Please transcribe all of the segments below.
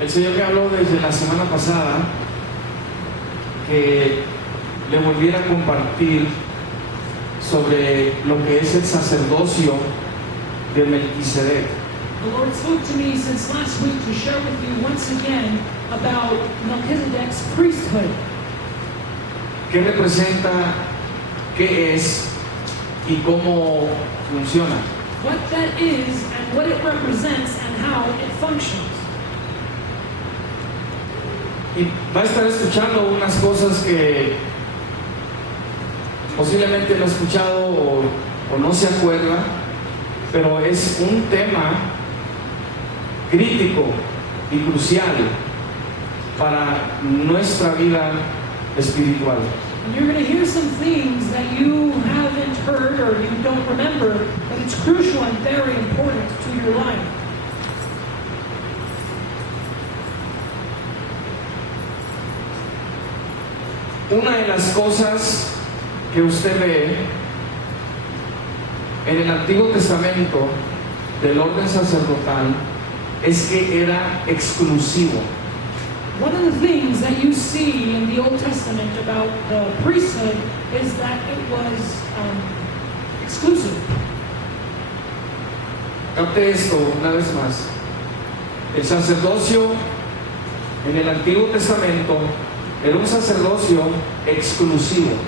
El Señor me habló desde la semana pasada que le volviera a compartir sobre lo que es el sacerdocio de Melquisedec. The Lord spoke to me since last week to share with you once again about Melchizedek's priesthood. ¿Qué representa? ¿Qué es? ¿Y cómo funciona? What that is and what it represents and how it functions. Y va a estar escuchando unas cosas que posiblemente no ha escuchado o no se acuerda, pero es un tema crítico y crucial para nuestra vida espiritual. And you're going to hear some things that you haven't heard or you don't remember, but it's crucial and very important to your life. Una de las cosas que usted ve en el Antiguo Testamento del orden sacerdotal es que era exclusivo. One of the things that you see in the Old Testament about the priesthood is that it was exclusive. Capte esto una vez más. El sacerdocio en el Antiguo Testamento era un sacerdocio exclusivo.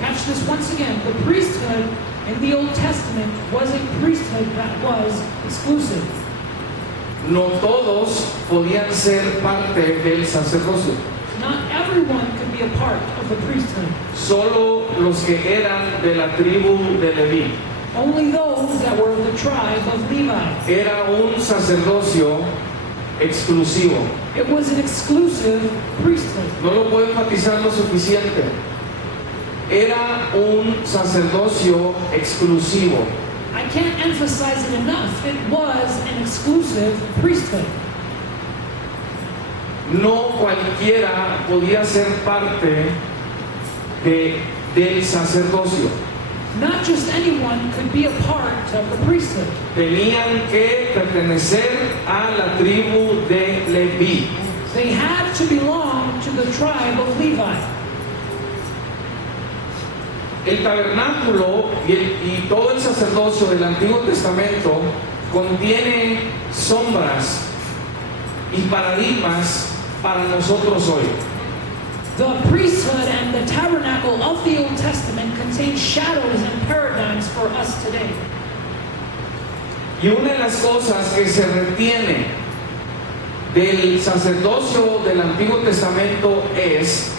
Catch this once again. The priesthood in the Old Testament was a priesthood that was exclusive. No todos podían ser parte del sacerdocio. Not everyone could be a part of the priesthood. Solo los que eran de la tribu de Leví. Only those that were of the tribe of Levi. Era un sacerdocio exclusivo. It was an exclusive priesthood. No lo puedo enfatizar lo suficiente. Era un sacerdocio exclusivo. I can't emphasize it enough. It was an exclusive priesthood. No cualquiera podía ser parte del sacerdocio. Not just anyone could be a part of the priesthood. Tenían que pertenecer a la tribu de Leví. They had to belong to the tribe of Levi. El tabernáculo y todo el sacerdocio del Antiguo Testamento contiene sombras y paradigmas para nosotros hoy. The priesthood and the tabernacle of the Old Testament contain shadows and paradigms for us today. Y una de las cosas que se retiene del sacerdocio del Antiguo Testamento es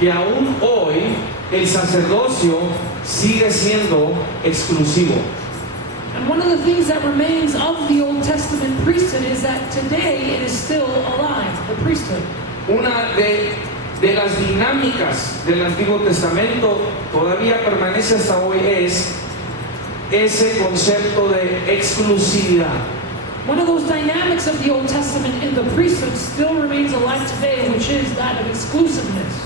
que aún hoy el sacerdocio sigue siendo exclusivo. And one of the things that remains of the Old Testament priesthood is that today it is still alive, the priesthood. Una de las dinámicas del Antiguo Testamento todavía permanece hasta hoy es ese concepto de exclusividad. One of those dynamics of the Old Testament in the priesthood still remains alive today, which is that of exclusiveness.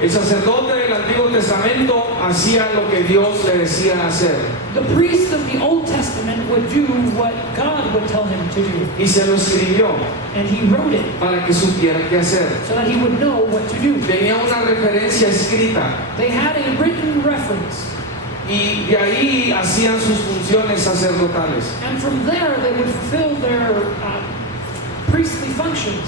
El sacerdote del Antiguo Testamento hacía lo que Dios le decía hacer. The priest of the Old Testament would do what God would tell him to do. Y se lo escribió And he wrote it para que supiera qué hacer. so that he would know what to do. Tenía una referencia escrita They had a written reference. y de ahí hacían sus funciones sacerdotales. And from there they would fulfill their priestly functions.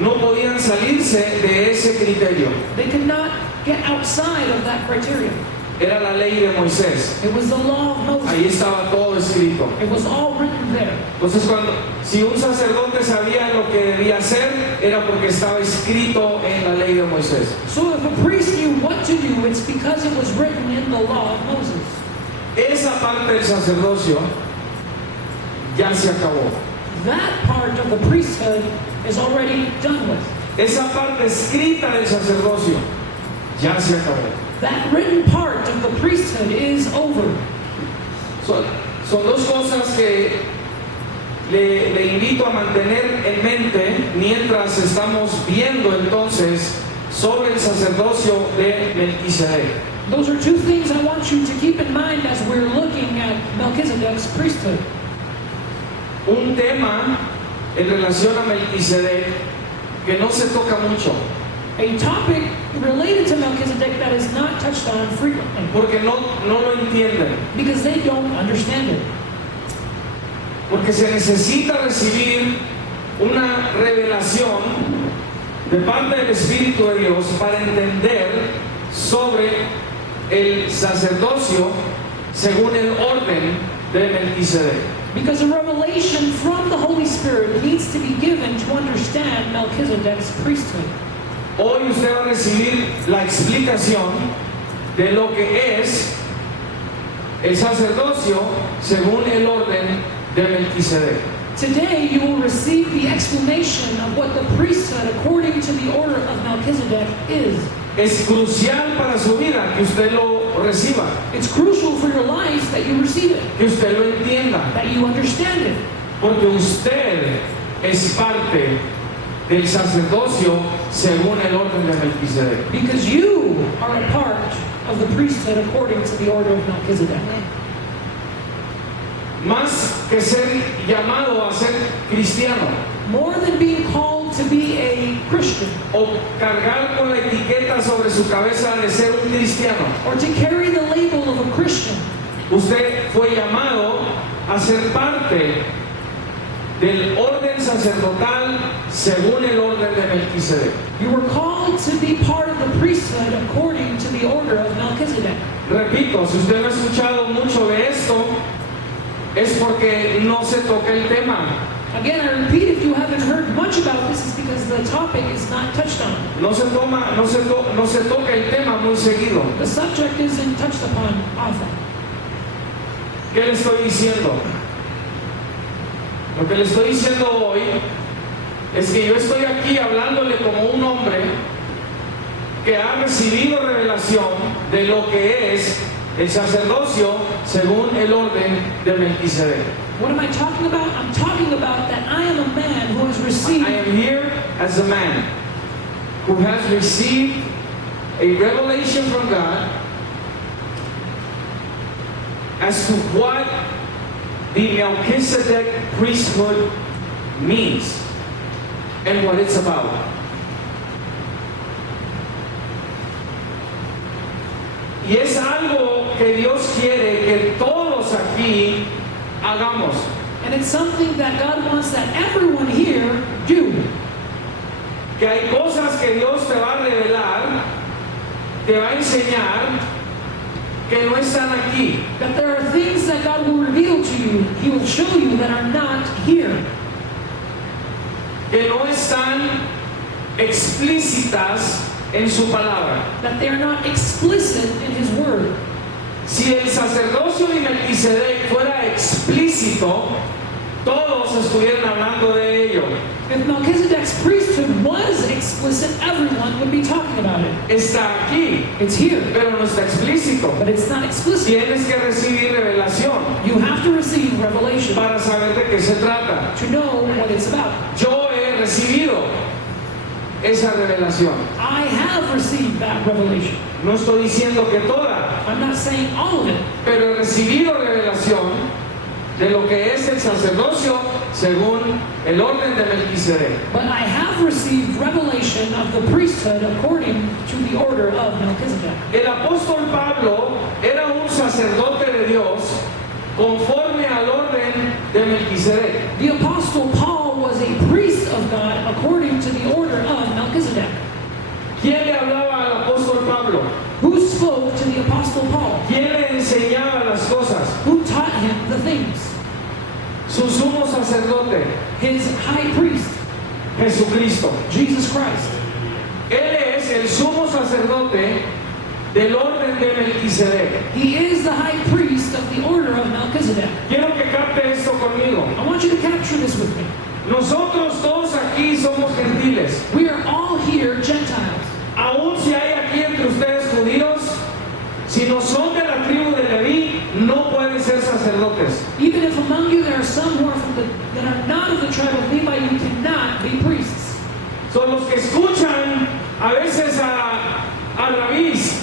No podían salirse de ese criterio. They could not get outside of that criterion. Era la ley de Moisés. It was the law of Ahí Moses. estaba todo escrito. It was all written there. Entonces, si un sacerdote sabía lo que debía hacer, era porque estaba escrito en la ley de Moisés. So if a priest knew what to do, it's because it was written in the law of Moses. Esa parte del sacerdocio ya se acabó. That part of the priesthood is already done with. Esa parte escrita del sacerdocio ya se acabó. That written part of the priesthood is over. Son dos cosas que le invito a mantener en mente mientras estamos viendo entonces sobre el sacerdocio de Melquisedec. Those are two things I want you to keep in mind as we're looking at Melchizedek's priesthood. Un tema en relación a Melquisedec que no se toca mucho, A topic related to Melchizedek that is not touched on frequently porque no lo entienden. because they don't understand it. Porque se necesita recibir una revelación de parte del Espíritu de Dios para entender sobre el sacerdocio según el orden de Melquisedec. Because a revelation from the Holy Spirit needs to be given to understand Melchizedek's priesthood. Hoy usted va a recibir la explicación de lo que es el sacerdocio según el orden de Melquisedec. Today you will receive the explanation of what the priesthood according to the order of Melchizedek is. Es crucial para su vida que usted lo reciba, It's crucial for your lives that you receive it, que usted lo entienda, that you understand it. porque usted es parte del sacerdocio según el orden de Melquisedec. Because you are a part of the priesthood according to the order of Melchizedek. Más que ser llamado a ser cristiano More than being called to be a Christian o cargar con la etiqueta sobre su cabeza de ser un cristiano, or to carry the label of a Christian, usted fue llamado a ser parte del orden sacerdotal según el orden de Melquisedec. you were called to be part of the priesthood according to the order of Melchizedek. Repito, si usted no ha escuchado mucho de esto, es porque no se toca el tema. Again, I repeat, if you haven't heard much about this, it's because the topic is not touched on. No se toca el tema muy seguido. The subject isn't touched upon often. ¿Qué le estoy diciendo? Lo que le estoy diciendo hoy es que yo estoy aquí hablándole como un hombre que ha recibido revelación de lo que es el sacerdocio según el orden de Melquisedec. What am I talking about? I'm talking about that I am a man who has received. I am here as a man who has received a revelation from God as to what the Melchizedek priesthood means and what it's about. Y es algo que Dios quiere que todos aquí hagamos. And it's something that God wants that everyone here do. Que hay cosas que Dios te va a revelar, te va a enseñar, que no están aquí. That there are things that God will reveal to you, He will show you that are not here. Que no están explícitas en su palabra. That they are not explicit in His Word. Si el sacerdocio de Melquisedec fuera explícito, todos estuvieran hablando de ello. If Melchizedek's priesthood was explicit, everyone would be talking about it. Está aquí, It's here, pero no está explícito. but it's not explicit. Tienes que recibir revelación You have to receive revelation para saber de qué se trata. to know what it's about. Yo he recibido esa revelación. I have received that revelation. No estoy diciendo que toda, I'm not saying all of it, pero he recibido revelación de lo que es el sacerdocio según el orden de Melquisedec. but I have received revelation of the priesthood according to the order of Melchizedek. El apóstol Pablo era un sacerdote de Dios conforme al orden de Melquisedec. The apostle Paul was a priest of God according to the order of Melchizedek. ¿Quién le hablaba al apóstol Pablo? Who spoke to the apostle Paul? ¿Quién le enseñaba las cosas? Who taught him the things? Su sumo sacerdote, His high priest, Jesucristo. Jesus Christ. Él es el sumo sacerdote del orden de Melquisedec. He is the high priest of the order of Melchizedek. Quiero que capte esto conmigo. I want you to capture this with me. Nosotros todos aquí somos gentiles. We are all here Gentiles. Aún si hay aquí entre ustedes judíos, si no son de la tribu de Leví, no pueden ser sacerdotes. Even if among you there are some who are that are not of the tribe of Levi, you cannot be priests. Son los que escuchan a veces a rabís.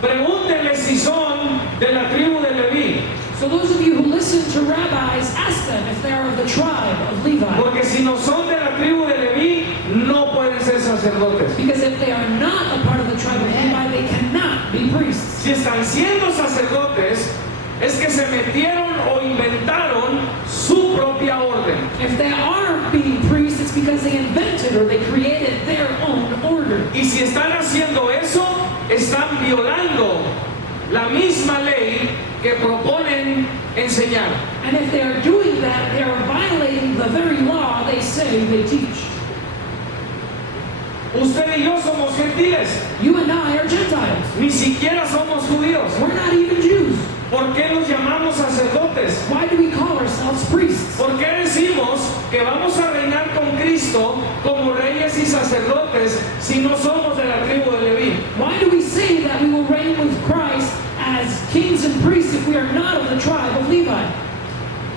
Pregúntenle si son de la tribu de Leví. So those of you who listen to rabbis, ask them if they are of the tribe of Levi. Porque si no son de la tribu de Leví, no pueden ser sacerdotes. Because if they are not a part of the tribe of Levi, they cannot be priests. Si están siendo sacerdotes, es que se metieron o inventaron su propia orden. If they are being priests, it's because they invented or they created their own order. Y si están haciendo eso, están violando la misma ley que proponen enseñar. And if they are doing that, they are violating the very law they say they teach. Usted y yo somos gentiles, You and I are Gentiles. ni siquiera somos judíos. We're not even Jews. ¿Por qué nos llamamos sacerdotes? Why do we call ourselves priests? ¿Por qué decimos que vamos a reinar con Cristo como reyes y sacerdotes si no somos de la tribu de Leví? Why do we say that we will reign with Christ as kings and priests if we are not of the tribe of Levi?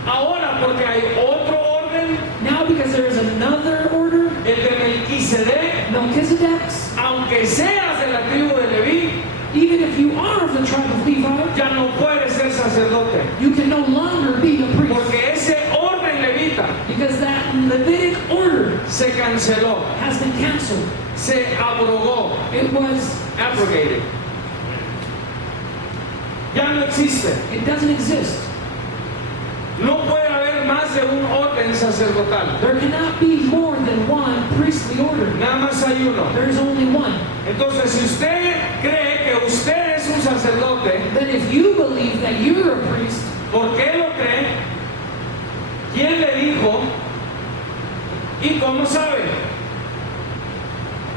Ahora, porque hay otro orden, Now because there is another order, el de Melquisedec, Melchizedek's, aunque seas de la tribu de Leví, even if you are of the tribe of Levi, ya no puedes ser sacerdote. you can no longer be a priest. Porque ese orden levita Because that Levitic order se canceló, has been canceled. se abrogó, It was, abrogated. Ya no existe. it doesn't exist. No puede haber más de un orden sacerdotal. There cannot be more than one priestly order. Nada más hay uno. There is only one. Entonces, si usted cree que usted es un sacerdote, Then if you believe that you're a priest, ¿por qué lo cree? ¿Quién le dijo? ¿Y cómo sabe?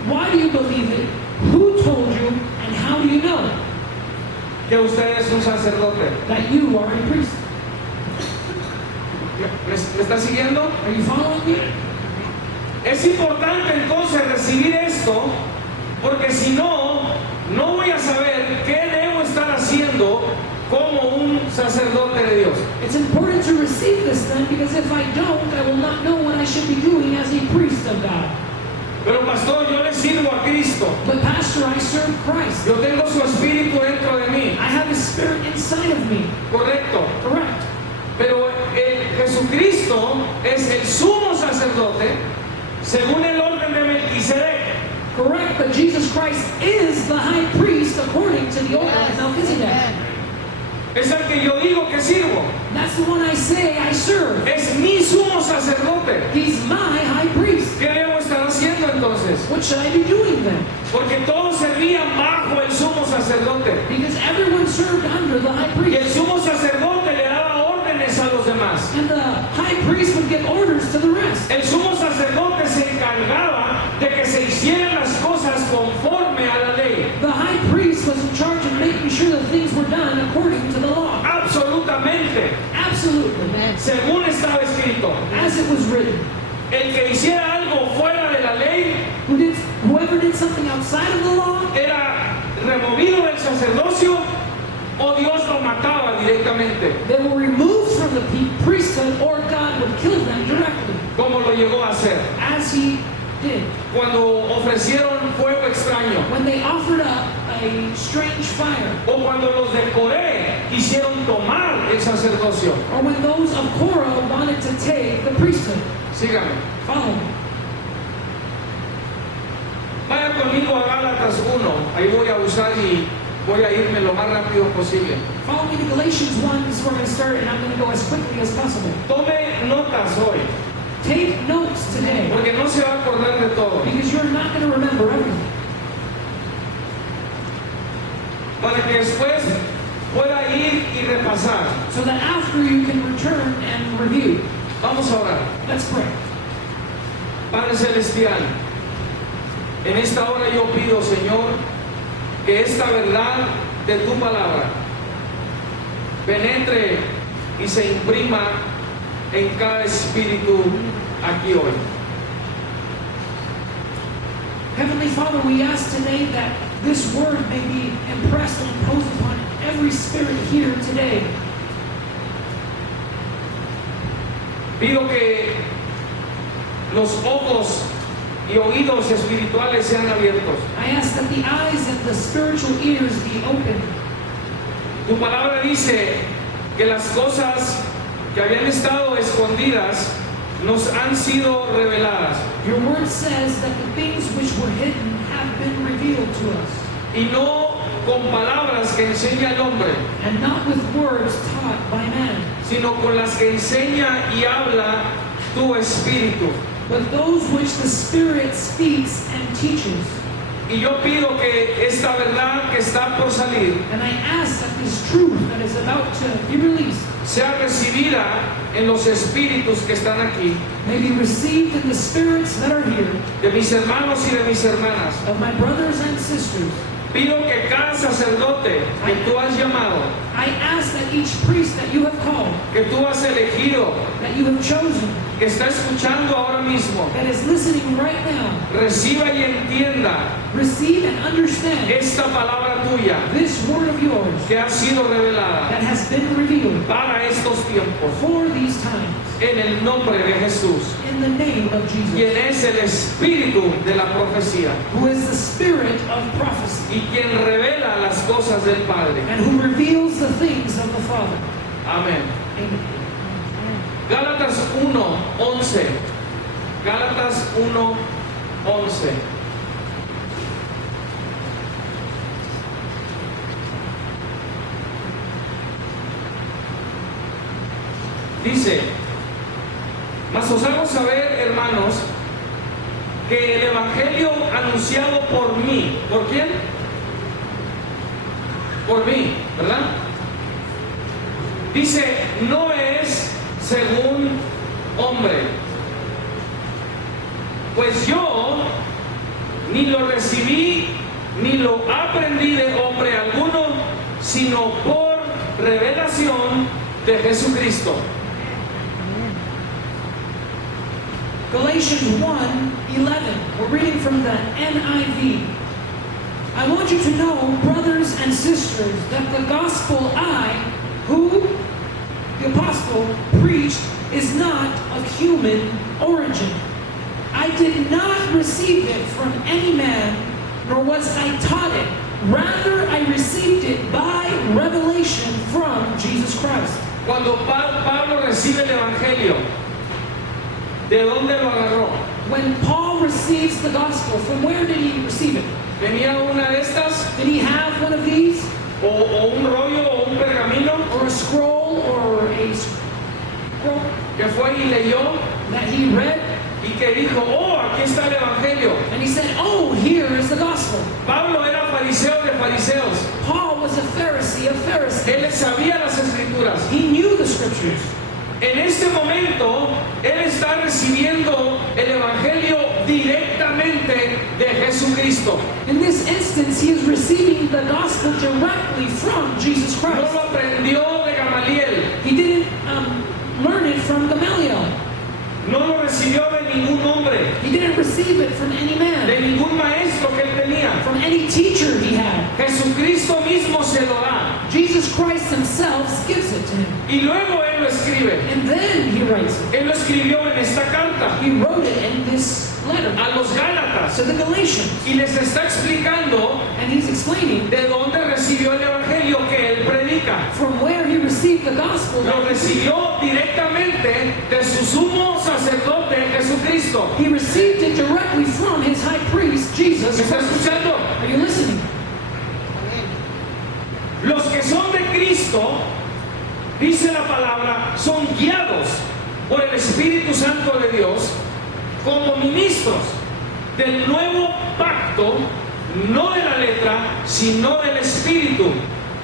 why do you believe it? Who told you? And how do you know Que usted es un sacerdote. that you are a priest? ¿Me está siguiendo? Are you following me? Es importante entonces recibir esto, porque si no, no voy a saber qué debo estar haciendo como un sacerdote de Dios. It's important to receive this then, because if I don't, I will not know what I should be doing as a priest of God. Pero pastor, yo le sirvo a Cristo. But Pastor, I serve Christ. Yo tengo su espíritu dentro de mí. I have His Spirit inside of me. Correcto. Correct. Pero Jesucristo es el sumo sacerdote según el orden de Melquisedec. Correct, but Jesus Christ is the high priest according to the order of Melchizedek. Es el que yo digo que sirvo. That's the one I say I serve. Es mi sumo sacerdote. He's my high priest. ¿Qué debo estar haciendo entonces? What should I be doing then? Porque todos servían bajo el sumo sacerdote. Because everyone served under the high Y el priest. sumo sacerdote le daba órdenes a los demás. And the high priest would give orders to the rest. El sumo sacerdote se encargaba de que se hicieran las cosas conforme a la ley. The high priest was in charge of making sure that things were done according to the law. Absolutamente, Absolutely. según estaba escrito. As it was written. El que hiciera algo fuera de la ley Whoever did something outside of the law era removido del sacerdocio o Dios lo mataba directamente, they were removed from the priesthood, or God would kill them directly, como lo llegó a hacer. as He did. Cuando ofrecieron fuego extraño When they offered up a strange fire, o cuando los de Coré quisieron tomar el sacerdocio. or when those of Korah wanted to take the priesthood. Síganme. Follow me. Vaya conmigo a Gálatas 1. Ahí voy a usar y voy a irme lo más rápido posible. Follow me to Galatians 1. This is where we're going to start, and I'm going to go as quickly as possible. Tome notas hoy, Take notes today, porque no se va a acordar de todo. because you're not going to remember everything. Para que después pueda ir y repasar. So that after you can return and review. Vamos a orar. Let's pray. Padre Celestial, en esta hora yo pido, Señor, que esta verdad de tu palabra penetre y se imprima en cada espíritu aquí hoy. Heavenly Father, we ask today that this word may be impressed and imposed upon every spirit here today. Pido que los ojos y oídos espirituales sean abiertos. I ask that the eyes and the spiritual ears be opened. Tu palabra dice que las cosas que habían estado escondidas nos han sido reveladas. Your word says that the things which were hidden have been revealed to us, Y no con palabras que enseña el hombre, and not with words taught by man, sino con las que enseña y habla tu espíritu. but those which the Spirit speaks and teaches. Y yo pido que esta verdad que está por salir And I ask that this truth that is about to be released sea recibida en los espíritus que están aquí, may be received in the spirits that are here, de mis hermanos y de mis hermanas. of my brothers and sisters. Pido que cada sacerdote que tú has llamado, I ask that each priest that you have called, que tú has elegido, that you have chosen, que está escuchando ahora mismo, that is listening right now, reciba y entienda receive and understand esta palabra tuya this word of yours que ha sido revelada that has been revealed para estos tiempos, for these times, en el nombre de Jesús, in the name of Jesus, quien es el espíritu de la profecía who is the spirit of prophecy, y quien revela las cosas del Padre. and who reveals the things of the Father. Amén. Amen. Gálatas 1:11. Gálatas 1:11. Dice: mas os hago saber, hermanos, que el evangelio anunciado por mí, ¿por quién? Por mí, ¿verdad? Dice, no es según hombre, pues yo ni lo recibí ni lo aprendí de hombre alguno, sino por revelación de Jesucristo. Galatians 1:11. We're reading from the NIV. I want you to know, brothers and sisters, that the gospel who the apostle preached, is not of human origin. I did not receive it from any man, nor was I taught it. Rather, I received it by revelation from Jesus Christ. Cuando Pablo recibe el evangelio, ¿de dónde lo agarró? When Paul receives the gospel, from where did he receive it? ¿Tenía una de estas? Did he have one of these? ¿O un rollo o un pergamino Or a scroll or a scroll que fue y leyó that he read? y que dijo, oh, aquí está el evangelio? And he said, oh, here is the gospel. Pablo era fariseo de fariseos. Paul was a Pharisee of Pharisees. Él sabía las escrituras. He knew the scriptures. En este momento, él está recibiendo el evangelio directamente de Jesucristo. In this instance, he is receiving the gospel directly from Jesus No Christ. lo aprendió de Gamaliel. He didn't learn it from Gamaliel. No lo recibió de ningún hombre, He didn't receive it from any de man, ningún maestro que él tenía. from any teacher he had. Jesucristo mismo se lo da. Jesus Christ himself gives it to him. Y luego él lo escribe. And then he writes it. Él lo escribió en esta carta He wrote it in this letter a los Gálatas. to the Galatians. Y les está explicando And he's explaining de dónde recibió el evangelio que él predica. from where he received the gospel. Lo recibió directamente de su sumo sacerdote Jesucristo. He received it directly from his high priest, Jesus ¿Me está Christ. escuchando? Are you listening? Los que son de Cristo, dice la palabra, son guiados por el Espíritu Santo de Dios como ministros del nuevo pacto, no de la letra, sino del Espíritu.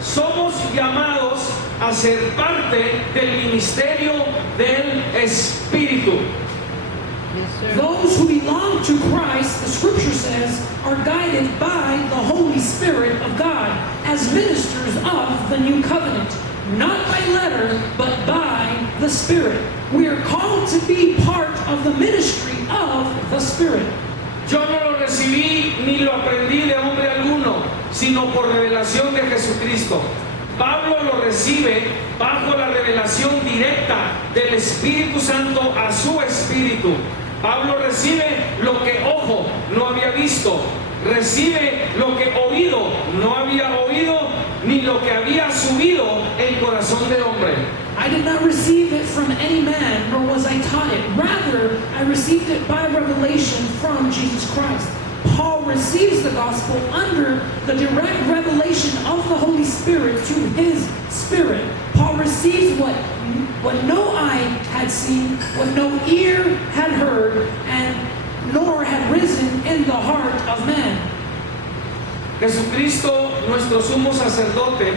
Somos llamados a ser parte del ministerio del Espíritu. Those who belong to Christ, the scripture says, are guided by the Holy Spirit of God as ministers of the new covenant. Not by letter, but by the Spirit. We are called to be part of the ministry of the Spirit. Yo no lo recibí ni lo aprendí de hombre alguno, sino por revelación de Jesucristo. Pablo lo recibe bajo la revelación directa del Espíritu Santo a su espíritu. Pablo recibe lo que ojo no había visto, recibe lo que oído no había oído, ni lo que había subido en corazón corazón de hombre. I did not receive it from any man, nor was I taught it. Rather, I received it by revelation from Jesus Christ. Paul receives the gospel under the direct revelation of the Holy Spirit to his spirit. Paul receives what no eye had seen, what no ear had heard, and nor had risen in the heart of man. Jesucristo, nuestro sumo sacerdote,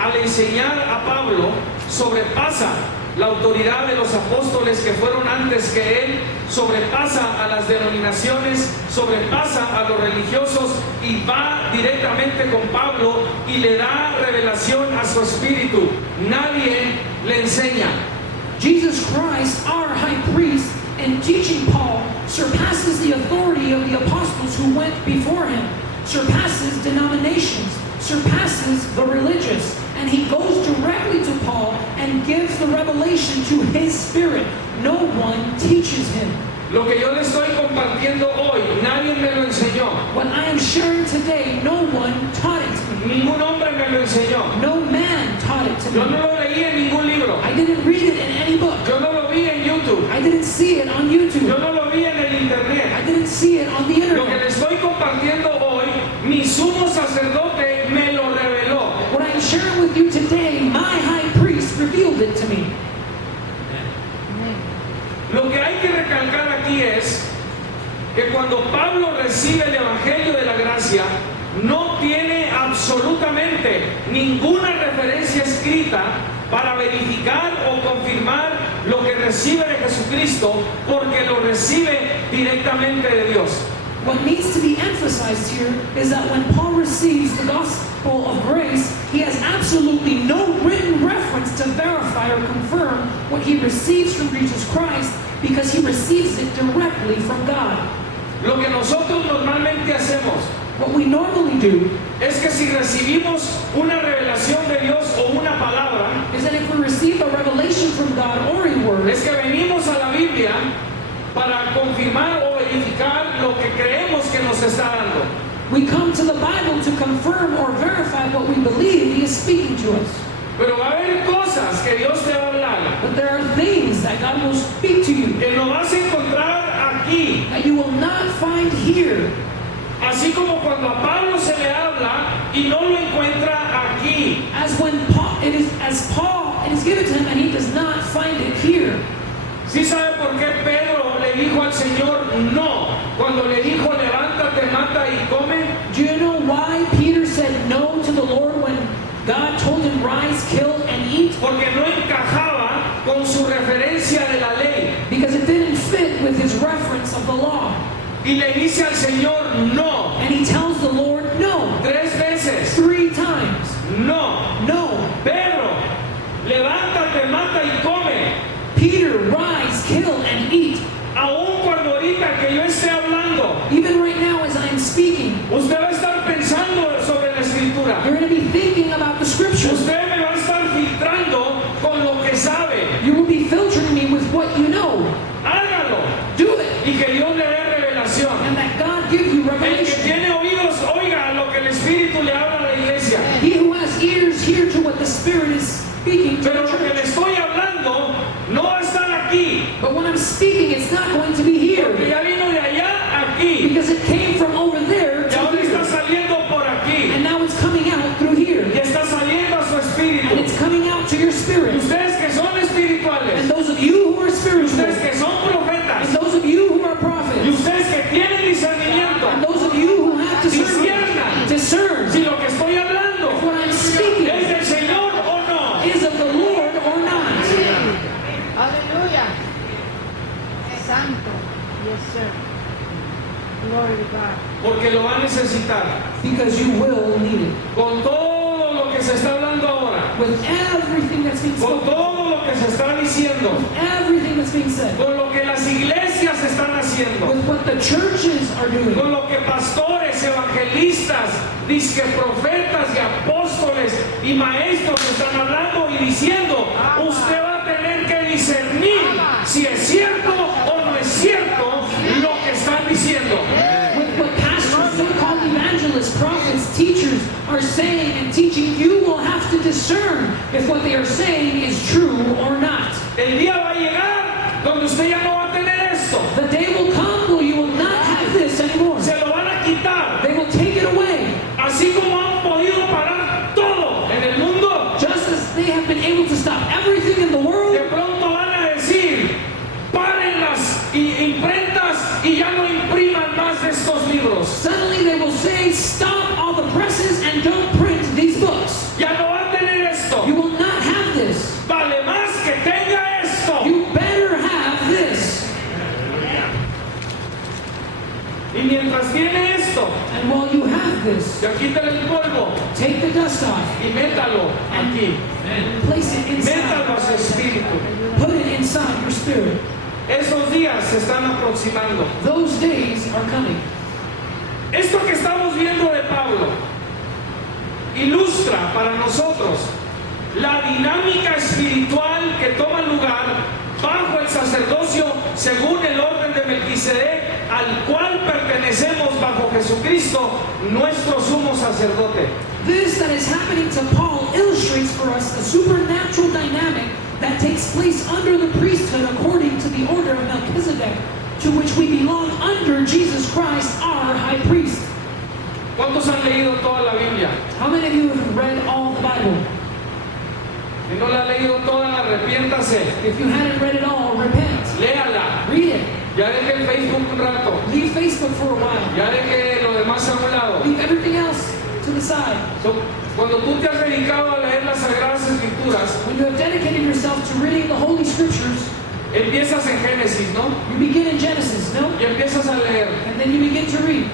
al enseñar a Pablo, sobrepasa la autoridad de los apóstoles que fueron antes que él, sobrepasa a las denominaciones, sobrepasa a los religiosos y va directamente con Pablo y le da revelación a su espíritu. Nadie le enseña. Jesus Christ, our high priest, in teaching Paul, surpasses the authority of the apostles who went before him, surpasses denominations, surpasses the religious, and he goes directly to Paul and gives the revelation to his spirit. No one teaches him. Lo que yo le estoy compartiendo hoy, nadie me lo enseñó. What I am sharing today, no one taught it to me. Ningún hombre me lo enseñó. No man taught it to Yo no me. lo leí en ningún libro. I didn't read it in any book. Yo no lo vi en YouTube. I didn't see it on YouTube. Yo no lo vi en el I internet. didn't see it on the Lo que le internet. estoy compartiendo hoy, mi sumo sacerdote me lo reveló. What I'm sharing with you today, my high priest revealed it to me. Lo que hay que recalcar aquí es que cuando Pablo recibe el Evangelio de la Gracia, no tiene absolutamente ninguna referencia escrita para verificar o confirmar lo que recibe de Jesucristo, porque lo recibe directamente de Dios. What needs to be emphasized here is that when Paul receives the gospel of grace, he has absolutely no written reference to verify or confirm what he receives from Jesus Christ, because he receives it directly from God. Lo que nosotros normalmente hacemos What we normally do es que si recibimos una revelación de Dios o una palabra, is that if we receive a revelation from God or a word, es que venimos a la Biblia para confirmar o verificar lo que creemos que nos está dando. we come to the Bible to confirm or verify what we believe he is speaking to us. Pero va a haber cosas que Dios te va a hablar, But there are things that God will speak to you que no vas a encontrar aquí. that you will not find here. Así como cuando a Pablo se le habla y no lo encuentra aquí. As when Paul, it is given to him and he does not find it here. ¿Sí sabe por qué Pedro le dijo al Señor no? Cuando le dijo levántate, mata y come. Do you know why Peter said no to the Lord when God told him rise, kill, and eat? Porque no encajaba con su referencia de la ley. Because it didn't fit with his reference of the law. Y le dice al Señor no. And he tells the Lord no 3 veces. 3 times. No. No. Pedro, levántate, mata y come. Peter, rise, kill, and eat. Aún cuando ahorita que yo esté hablando, Even right now as I am speaking, usted va a estar pensando sobre la escritura. you're going to be thinking about the scriptures. Usted me va a estar filtrando con lo que sabe. You will be filtering me with what you know. Hágalo. Do it. Y que Dios le dé revelación. And that God give you El que revelation. tiene oídos, oiga lo que el Espíritu le habla a la iglesia. He who has ears, hear to what the Spirit is speaking to Pero the lo que le church. estoy hablando no va a estar aquí. But when I'm speaking, it's not going to be Porque here. ya vino de allá aquí. Because it came from over there Y to ahora está here. saliendo por aquí. And now it's coming out through here. Y está saliendo a su espíritu. And it's coming out to your Y spirit. ustedes que son espirituales. And those of you who are spiritual. Ustedes que son profetas. And those of you who are Y prophets. ustedes que tienen discernimiento. And those of you who have discernment. Discern Si lo que estoy hablando if what I'm speaking es del Señor o no. is of the Lord or not. Aleluya. Santo. Yes, sir. Glory to God. Porque lo va a necesitar. Because you will need it. Con todo lo que se está hablando ahora. With everything that's being Con spoken. todo lo que se está diciendo. Everything that's being said. Con lo que las iglesias están haciendo. With what the churches are doing. Con lo que pastores, evangelistas, disque profetas y apóstoles y maestros están hablando y diciendo, usted va a tener que discernir si es cierto o no es cierto lo que están diciendo. With what pastors, so-called evangelists, prophets, teachers are saying and teaching, you will have to discern if what they are saying is true or not. El día va a llegar donde usted ya no va a tener esto. The day will come where you will not have this anymore. Se lo van a quitar. They will take it away. Así como han podido parar todo en el mundo, Just as they have been able to stop everything in the world, de pronto van a decir, paren las imprentas y ya no impriman más de estos libros. suddenly they will say, stop all the presses and don't print these books. Ya no va a tener esto. You will not have this. Vale más que tenga esto. You better have this. Y mientras tiene esto, And while you have this, ya quítale el polvo take the dust off y métalo aquí. and place it Métalo inside. a su espíritu. Put it inside your spirit. Estos días se están aproximando. Those days are coming. Esto que estamos viendo de Pablo ilustra para nosotros la dinámica espiritual que toma lugar bajo el sacerdocio según el orden de Melquisedec, al cual pertenecemos bajo Jesucristo, nuestro sumo sacerdote. This that is happening to Paul illustrates for us the supernatural dynamic that takes place under the priesthood according to the order of Melchizedek, to which we belong under Jesus Christ, our high priest. ¿Cuántos han leído toda la Biblia? How many of you have read all the Bible? Si no la ha leído toda, arrepiéntase. If you hadn't read it all, repent. Léala. Read it. Ya deje el Facebook un rato. Leave Facebook for a while. Ya deje lo demás a un lado. Leave everything else to the side. Cuando tú te has dedicado a leer las Sagradas Escrituras, When you have dedicated yourself to reading the Holy Scriptures, empiezas en Génesis, ¿no? you begin in Genesis, no? Y empiezas a leer And then you begin to read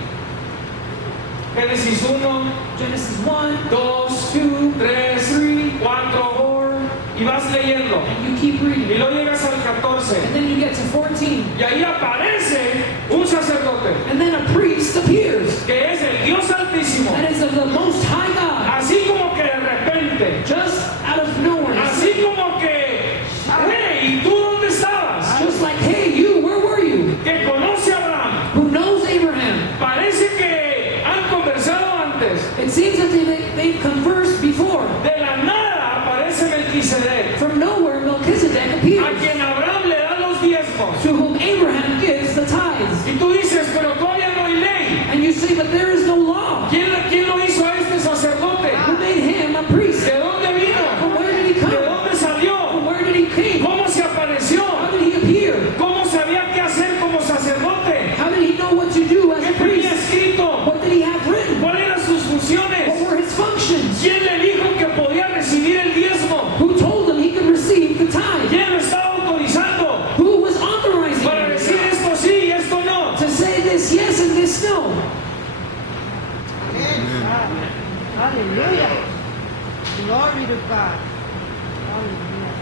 Génesis 1, Genesis 1, 2, 2, 3, 3, 4, 4, y vas leyendo. and you keep Y reading. luego llegas al 14, And then you get to 14. y ahí aparece un sacerdote, And then a priest appears que es el Dios Altísimo. that is of the Most High God. Así como que de repente, Just out of nowhere. así como que, hey, ¿y tú dónde estabas? Just like, hey, you, where were you? Que conoce a Abraham. Who knows Abraham? Parece que han conversado antes. It seems that they've conversed before. De la nada aparece Melquisedec, From nowhere, Melchizedek a appears, quien Abraham le da los diezmos. to whom Abraham gives the tithes. Y tú dices, pero todavía no hay ley. And you say, but there is no law. ¿Quién lo hizo a este sacerdote? Who made him a priest? ¿De dónde vino? From where did he ¿De come? dónde salió? From where did he came? ¿Cómo se apareció? How did he appear? ¿Cómo sabía qué hacer como sacerdote? How did he know what to do as ¿Qué a tenía priest? escrito? What did he have written? ¿Cuáles eran sus funciones? What were his functions? ¿Quién le dijo que podía recibir el diezmo? Who told him he could receive the tithe? ¿Quién lo estaba autorizando Who was authorizing para him decir esto sí y esto no? to say this yes and this no? Hallelujah. Glory to God. Hallelujah.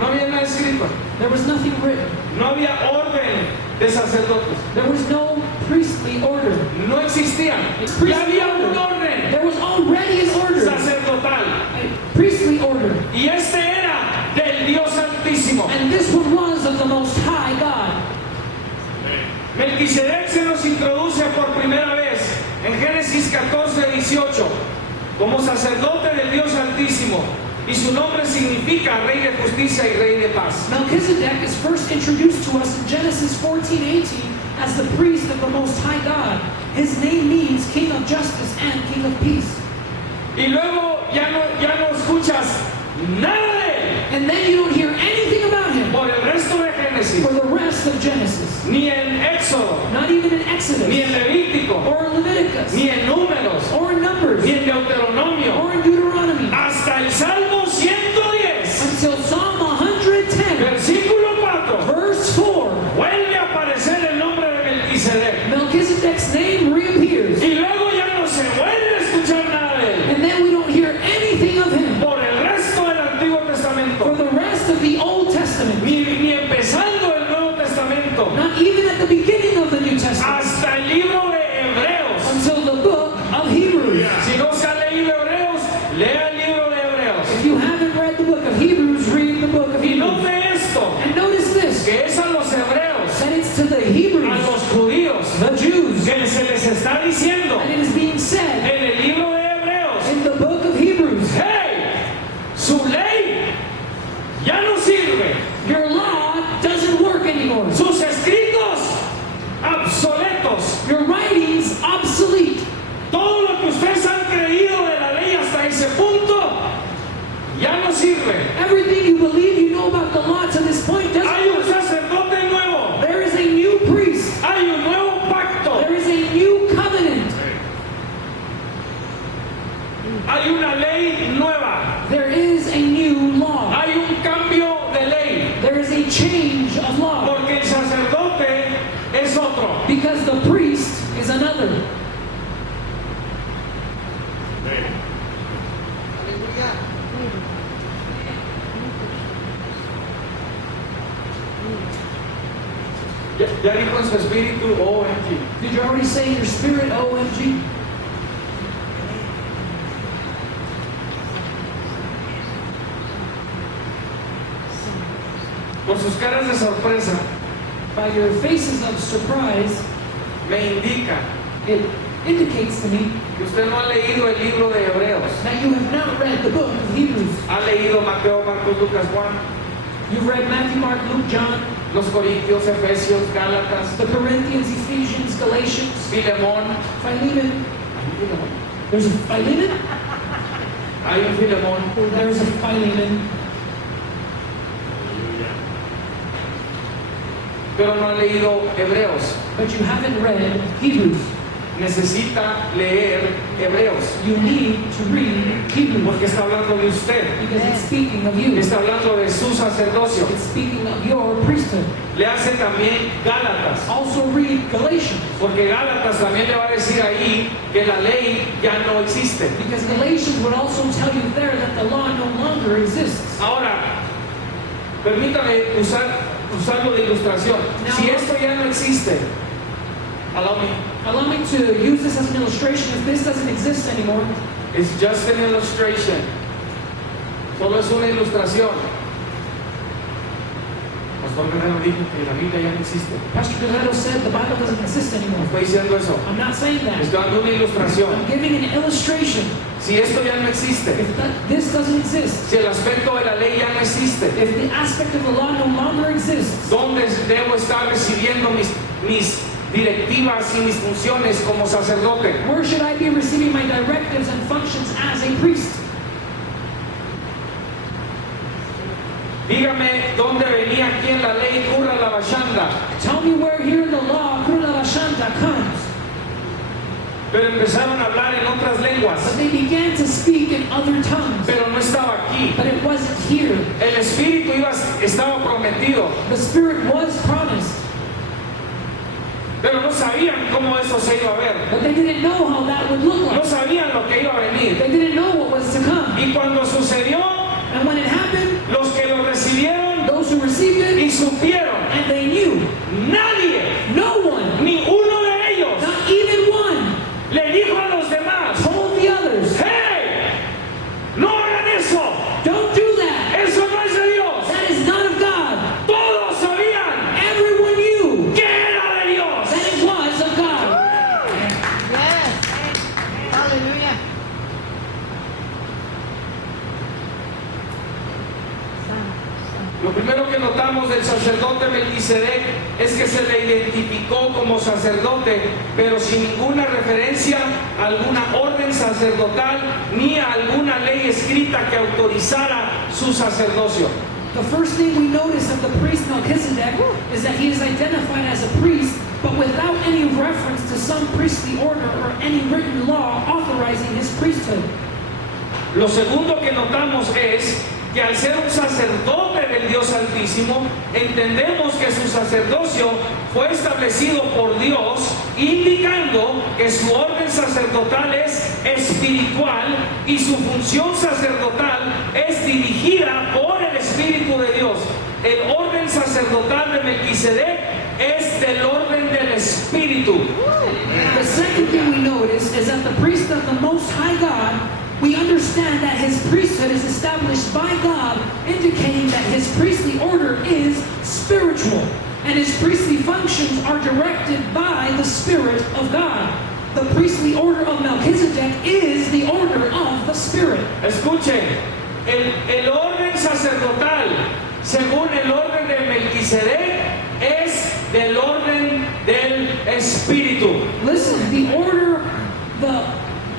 No había nada escrito. There was nothing written. No había orden de sacerdotes. There was no priestly order. No existía. Ya había un orden There was already an order, sacerdotal. a priestly order. Y este era del Dios Altísimo. And this one was of the Most High God. Melquisedec se nos introduce por primera vez en Génesis 14:18 como sacerdote del Dios Altísimo. Y su nombre significa Rey de Justicia y Rey de Paz. Melchizedek is first introduced to us in Genesis 14:18 as the priest of the Most High God. His name means King of Justice and King of Peace. Y luego ya no escuchas nada de él And then you don't hear anything about him por el resto de Génesis, for the rest of Genesis. ni en Éxodo, Not even in Exodus, ni en Levítico, or in Leviticus, ni en Números, or in Numbers, ni en Deuteronomio, or in Deuteronomy, hasta el Salmo 110, until Psalm 110, versículo 4, verse 4. vuelve a aparecer el nombre de Melquisedec. Melchizedek's name reappears. Y luego ya no se vuelve a escuchar nada de él And then we don't hear anything of him por el resto del Antiguo for Testamento, the rest of the Old Testament. ni empezando el Nuevo Testamento, Not even at the beginning of the New Testament. hasta el libro de Hebreos. Until the book of Hebrews. Si no se ha leído Hebreos, hasta ese punto ya no sirve. Everything you believe you know about the law to this point doesn't Hay un work. sacerdote nuevo, There is a new priest. hay un nuevo pacto, There is a new covenant. hay una ley nueva, There is a new law. hay un cambio de ley, There is a change of law. porque el sacerdote es otro. Because the priest is another. Ya dijo en su espíritu, OMG. Did you already say in your spirit, OMG? Por sus caras de sorpresa, By your faces of surprise, me indica it indicates to me que usted no ha leído el libro de Hebreos. that you have not read the book of Hebrews. Ha leído Mateo, Marcos, Lucas, Juan, You've read Matthew, Mark, Luke, John, los Corintios, Efesios, Gálatas, the Corinthians, Ephesians, Galatians, Filemón. Philemon. There's a Philemon? Hay un Filemón. There's a Philemon. Pero no ha leído Hebreos. But you haven't read Hebrews. Necesita leer Hebreos. You need to read Hebrews Porque está hablando de usted. because it's speaking of you. Está hablando de su sacerdocio. It's speaking of your priesthood. Le hace también Gálatas. Also read Galatians Porque Gálatas también le va a decir ahí que la ley ya no existe. because Galatians would also tell you there that the law no longer exists. Ahora, permítame usarlo de ilustración. Si esto ya no existe, allow me. Allow me to use this as an illustration. If this doesn't exist anymore, It's just an illustration. Solo es una ilustración. Pastor Guerrero dijo que la Biblia ya no existe. Pastor Guerrero said the Bible doesn't exist anymore. Estoy diciendo eso. I'm not saying that. Estoy dando una ilustración. I'm giving an illustration. Si esto ya no existe, If this doesn't exist, si el aspecto de la ley ya no existe, if the aspect of the law no longer exists, ¿dónde debo estar recibiendo mis directivas y mis funciones como sacerdote? where should I be receiving my directives and functions as a priest? Dígame dónde venía aquí en la ley Kurra la Bashanda. Tell me where here in the law, Kula Vashanta comes. Pero empezaron a hablar en otras lenguas. But they began to speak in other tongues. Pero no estaba aquí. But it wasn't here. El Espíritu estaba prometido. The Spirit was promised. Pero no sabían cómo eso se iba a ver. But they didn't know how that would look No like. sabían lo que iba a venir. They didn't know what was to come. Y cuando sucedió, And when it happened, los que lo recibieron those who received it, y supieron, and they knew, nadie, no one, ni uno de ellos, not even one, le dijo a los demás, told the others, ¡hey! ¡No hagan eso! don't do that. ¡Eso no es de Dios! That is not of God. Todos sabían Everyone knew que era de Dios. that it was of God. Yes. Hallelujah. Lo primero que notamos del sacerdote Melquisedec es que se le identificó como sacerdote, pero sin ninguna referencia a alguna orden sacerdotal ni a alguna ley escrita que autorizara su sacerdocio. The first thing we notice of the priest Melchizedek is that he is identified as a priest, but without any reference to some priestly order or any written law authorizing his priesthood. Lo segundo que notamos es que al ser un sacerdote del Dios Altísimo, entendemos que su sacerdocio fue establecido por Dios, indicando que su orden sacerdotal es espiritual y su función sacerdotal es dirigida por el Espíritu de Dios. El orden sacerdotal de Melquisedec es del orden del Espíritu. The second thing we notice is that the priest of the Most High God, we understand that his priesthood is established by God, indicating that his priestly order is spiritual, and his priestly functions are directed by the Spirit of God. The priestly order of Melchizedek is the order of the Spirit. Escuchen, el orden sacerdotal, según el orden de Melquisedec, es del orden del Espíritu. Listen, the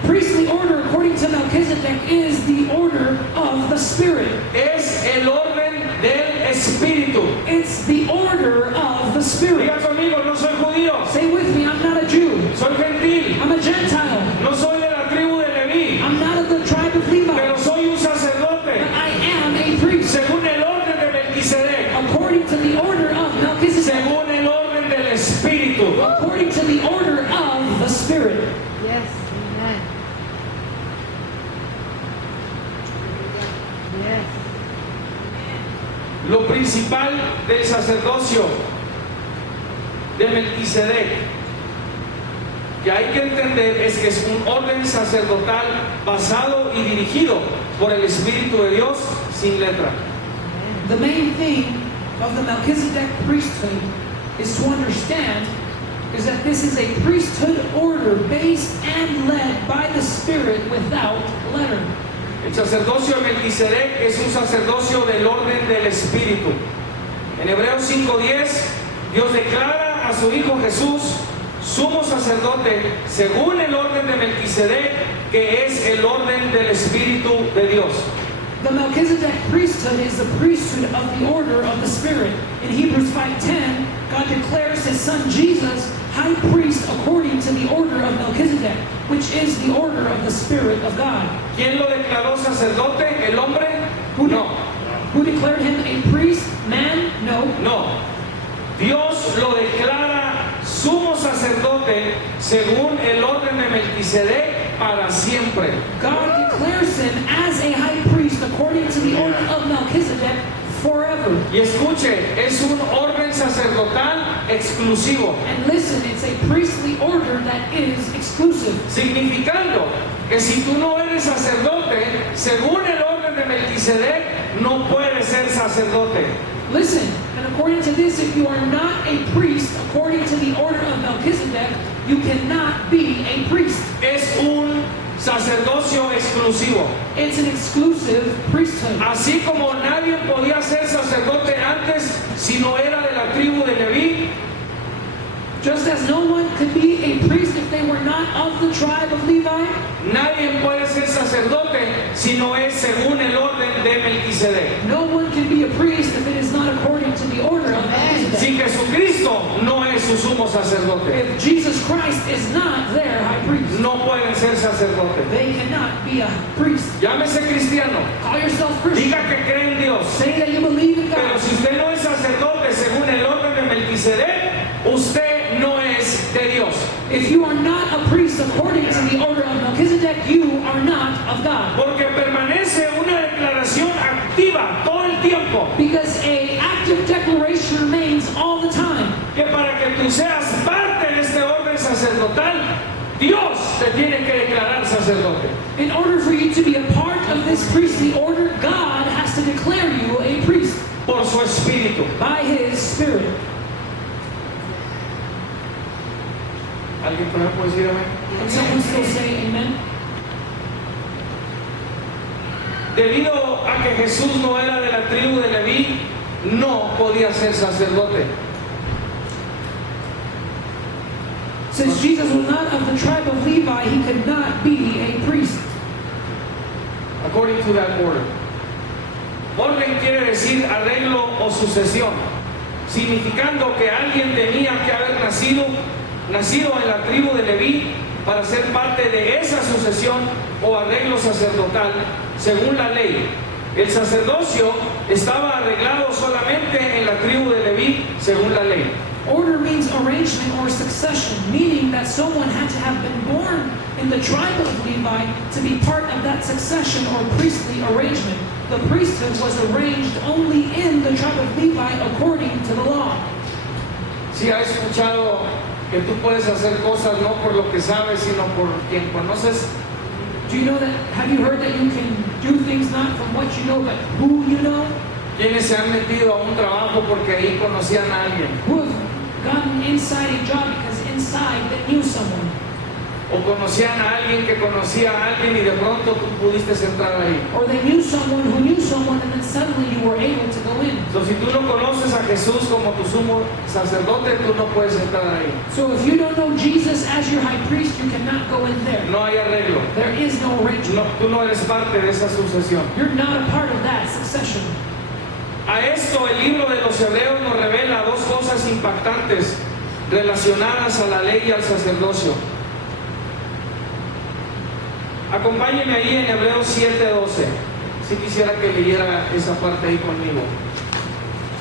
priestly order according to Melchizedek Melchizedek is the order of the Spirit. Es el orden del Espíritu. It's the order of the Spirit. Diga conmigo, no soy judío, Say with me, I'm not a Jew. soy gentil, I'm a Gentile. no soy de la tribu de Leví, I'm not of the tribe of Levi. pero soy un sacerdote But I am a priest. según el orden de Melquisedec, According to the order of Melchizedek. según el orden del Espíritu. According to the order of the Spirit. Yes. Amen. Yes. Lo principal del sacerdocio de Melquisedec que hay que entender es que es un orden sacerdotal basado y dirigido por el Espíritu de Dios sin letra. The main thing of the Melchizedek priesthood is to understand is that this is a priesthood order based and led by the Spirit without letter. El sacerdocio de Melquisedec es un sacerdocio del orden del Espíritu. En Hebreos 5:10, Dios declara a su Hijo Jesús sumo sacerdote según el orden de Melquisedec, que es el orden del Espíritu de Dios. The Melchizedek priesthood is the priesthood of the order of the Spirit. In Hebrews 5:10, God declares His Son Jesus high priest according to the order of Melchizedek, which is the order of the Spirit of God. ¿Quién lo declaró sacerdote? ¿El hombre? No, Who declared him a priest? Man? No. no. Dios lo declara sumo sacerdote según el orden de Melquisedec para siempre. God declares him as a high priest according to the order of Melchizedek forever. Y escuche, es un orden sacerdotal exclusivo, And listen, it's a priestly order that is exclusive. significando que si tú no eres sacerdote, según el orden de Melquisedec, no puedes ser sacerdote. Listen, and according to this, if you are not a priest according to the order of Melchizedek, you cannot be a priest. Es un sacerdocio exclusivo. It's an exclusive priesthood. Así como nadie podía ser sacerdote antes si no era de la tribu de Leví, Just as no one could be a priest if they were not of the tribe of Levi, nadie puede ser sacerdote si no es según el orden de Melquisedec. no one can be a priest if it is not according to the order of Melchizedek. Si Jesucristo no es su sumo sacerdote, If Jesus Christ is not their high priest, no pueden ser sacerdote. they cannot be a priest. Llámese cristiano, Call yourself Christian. diga que cree en Dios, Say that you believe in pero God. si usted no es sacerdote según el orden de Melquisedec, usted no es de Dios. If you are not a priest according to the order of Melchizedek, you are not of God. Porque permanece una declaración activa todo el tiempo, Because a active declaration remains all the time. que para que tú seas parte de este orden sacerdotal, Dios te tiene que declarar sacerdote. In order for you to be a part of this priestly order, God has to declare you a priest Por su espíritu. by His Spirit. ¿Alguien todavía puede decir amén? Can someone still say amen? Debido a que Jesús no era de la tribu de Leví, no podía ser sacerdote. Since Jesus was not of the tribe of Levi, He could not be a priest. According to that order. Orden quiere decir arreglo o sucesión, significando que alguien tenía que haber nacido en la tribu de Leví para ser parte de esa sucesión o arreglo sacerdotal según la ley. El sacerdocio estaba arreglado solamente en la tribu de Leví según la ley. Order means arrangement or succession, meaning that someone had to have been born in the tribe of Levi to be part of that succession or priestly arrangement. The priesthood was arranged only in the tribe of Levi according to the law. Si has escuchado que tú puedes hacer cosas no por lo que sabes, sino por quien conoces, Do you know that? Have you heard that you can do things not from what you know, but who you know? quienes se han metido a un trabajo porque ahí conocían a alguien, Who have gotten inside a job because inside they knew someone. o conocían a alguien que conocía a alguien y de pronto tú pudiste entrar ahí. Or they knew someone who knew someone and then suddenly you were able to go in. Entonces, si tú no conoces a Jesús como tu sumo sacerdote, tú no puedes entrar ahí. So if you don't know Jesus as your high priest, you cannot go in there. No hay arreglo. There is no arrangement. Tú no eres parte de esa sucesión. You're not a part of that succession. A esto el libro de los Hebreos nos revela dos cosas impactantes relacionadas a la ley y al sacerdocio. Acompáñenme ahí en Hebreos 7:12. Si quisiera que leyera esa parte ahí conmigo.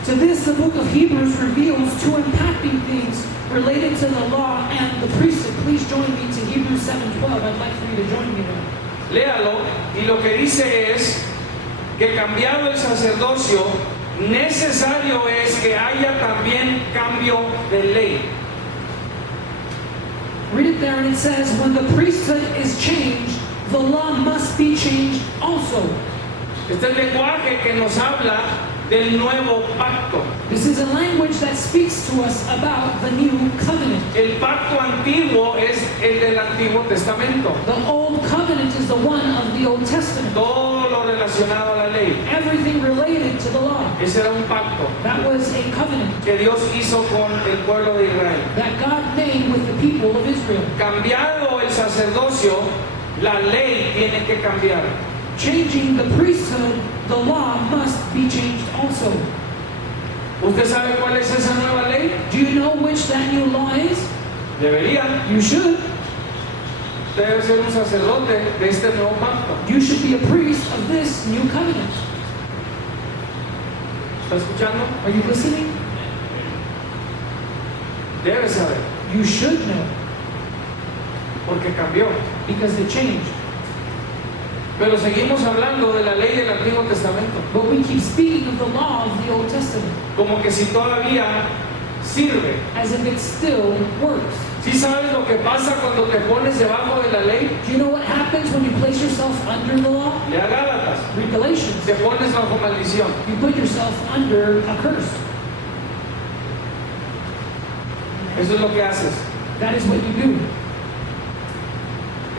To this, the book of Hebrews reveals two impacting things related to the law and the priesthood. Please join me to Hebrews 7:12. I'd like for you to join me there. Léalo, y lo que dice es que cambiado el sacerdocio, necesario es que haya también cambio de ley. Read it there, and it says, when the priesthood is changed, the law must be changed also. Este es el lenguaje que nos habla del nuevo pacto. This is a language that speaks to us about the new covenant. El pacto antiguo es el del Antiguo Testamento. The old covenant is the one of the Old Testament. Todo lo relacionado a la ley. Everything related to the law. Ese era un pacto That was a covenant que Dios hizo con el pueblo de Israel. that God made with the people of Israel. Cambiado el sacerdocio, la ley tiene que cambiar. Changing the priesthood, the law must be changed also. ¿Usted sabe cuál es esa nueva ley? Do you know which that new law is? Debería. You should. Usted debe ser un sacerdote de este nuevo pacto. You should be a priest of this new covenant. ¿Está escuchando? Are you listening? Debe saber, You should know, porque cambió. because it changed. Pero seguimos hablando de la ley del Antiguo Testamento, But we keep speaking of the law of the Old Testament como que si todavía sirve. as if it still works. ¿Sí sabes lo que pasa cuando te pones debajo de la ley? Do you know what happens when you place yourself under the law? Lea Gálatas. Read Galatians. Te pones bajo maldición. You put yourself under a curse. Eso es lo que haces. That is what you do.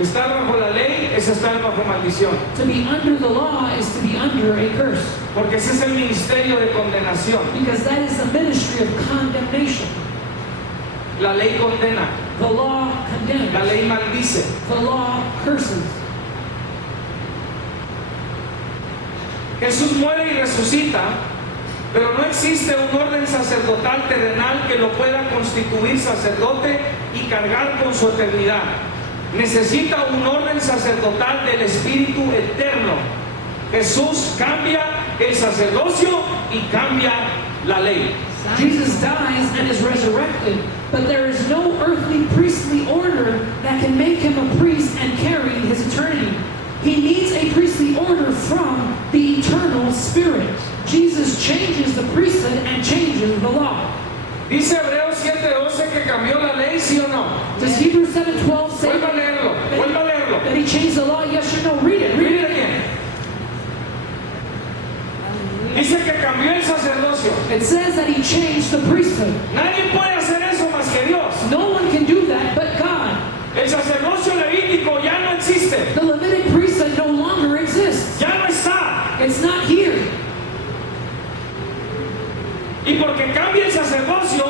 Estar bajo la ley es estar bajo maldición, To be under the law is to be under a curse, porque ese es el ministerio de condenación. because that is the ministry of condemnation. La ley condena, The law la condemns. ley maldice. The law curses. Jesús muere y resucita, pero no existe un orden sacerdotal terrenal que lo pueda constituir sacerdote y cargar con su eternidad. Necesita un orden sacerdotal del Espíritu eterno. Jesús cambia el sacerdocio y cambia la ley. Jesus dies and is resurrected, but there is no earthly priestly order that can make him a priest and carry his eternity. He needs a priestly order from the eternal Spirit. Jesus changes the priesthood and changes the law. Dice Hebreos 7:12 que cambió la ley, ¿sí o no? Does Hebrews 7:12 say Vuelva a leerlo, vuelva a leerlo. that he changed the law? Yes or no? Read it. Read Mire it again. bien. Dice que cambió el sacerdocio. It says that he changed the priesthood. Nadie puede hacer eso más que Dios. No one can do that but God. El sacerdocio levítico ya no existe. The Levitic priesthood no longer exists. Ya no está. It's not here. Y porque cambia el sacerdocio,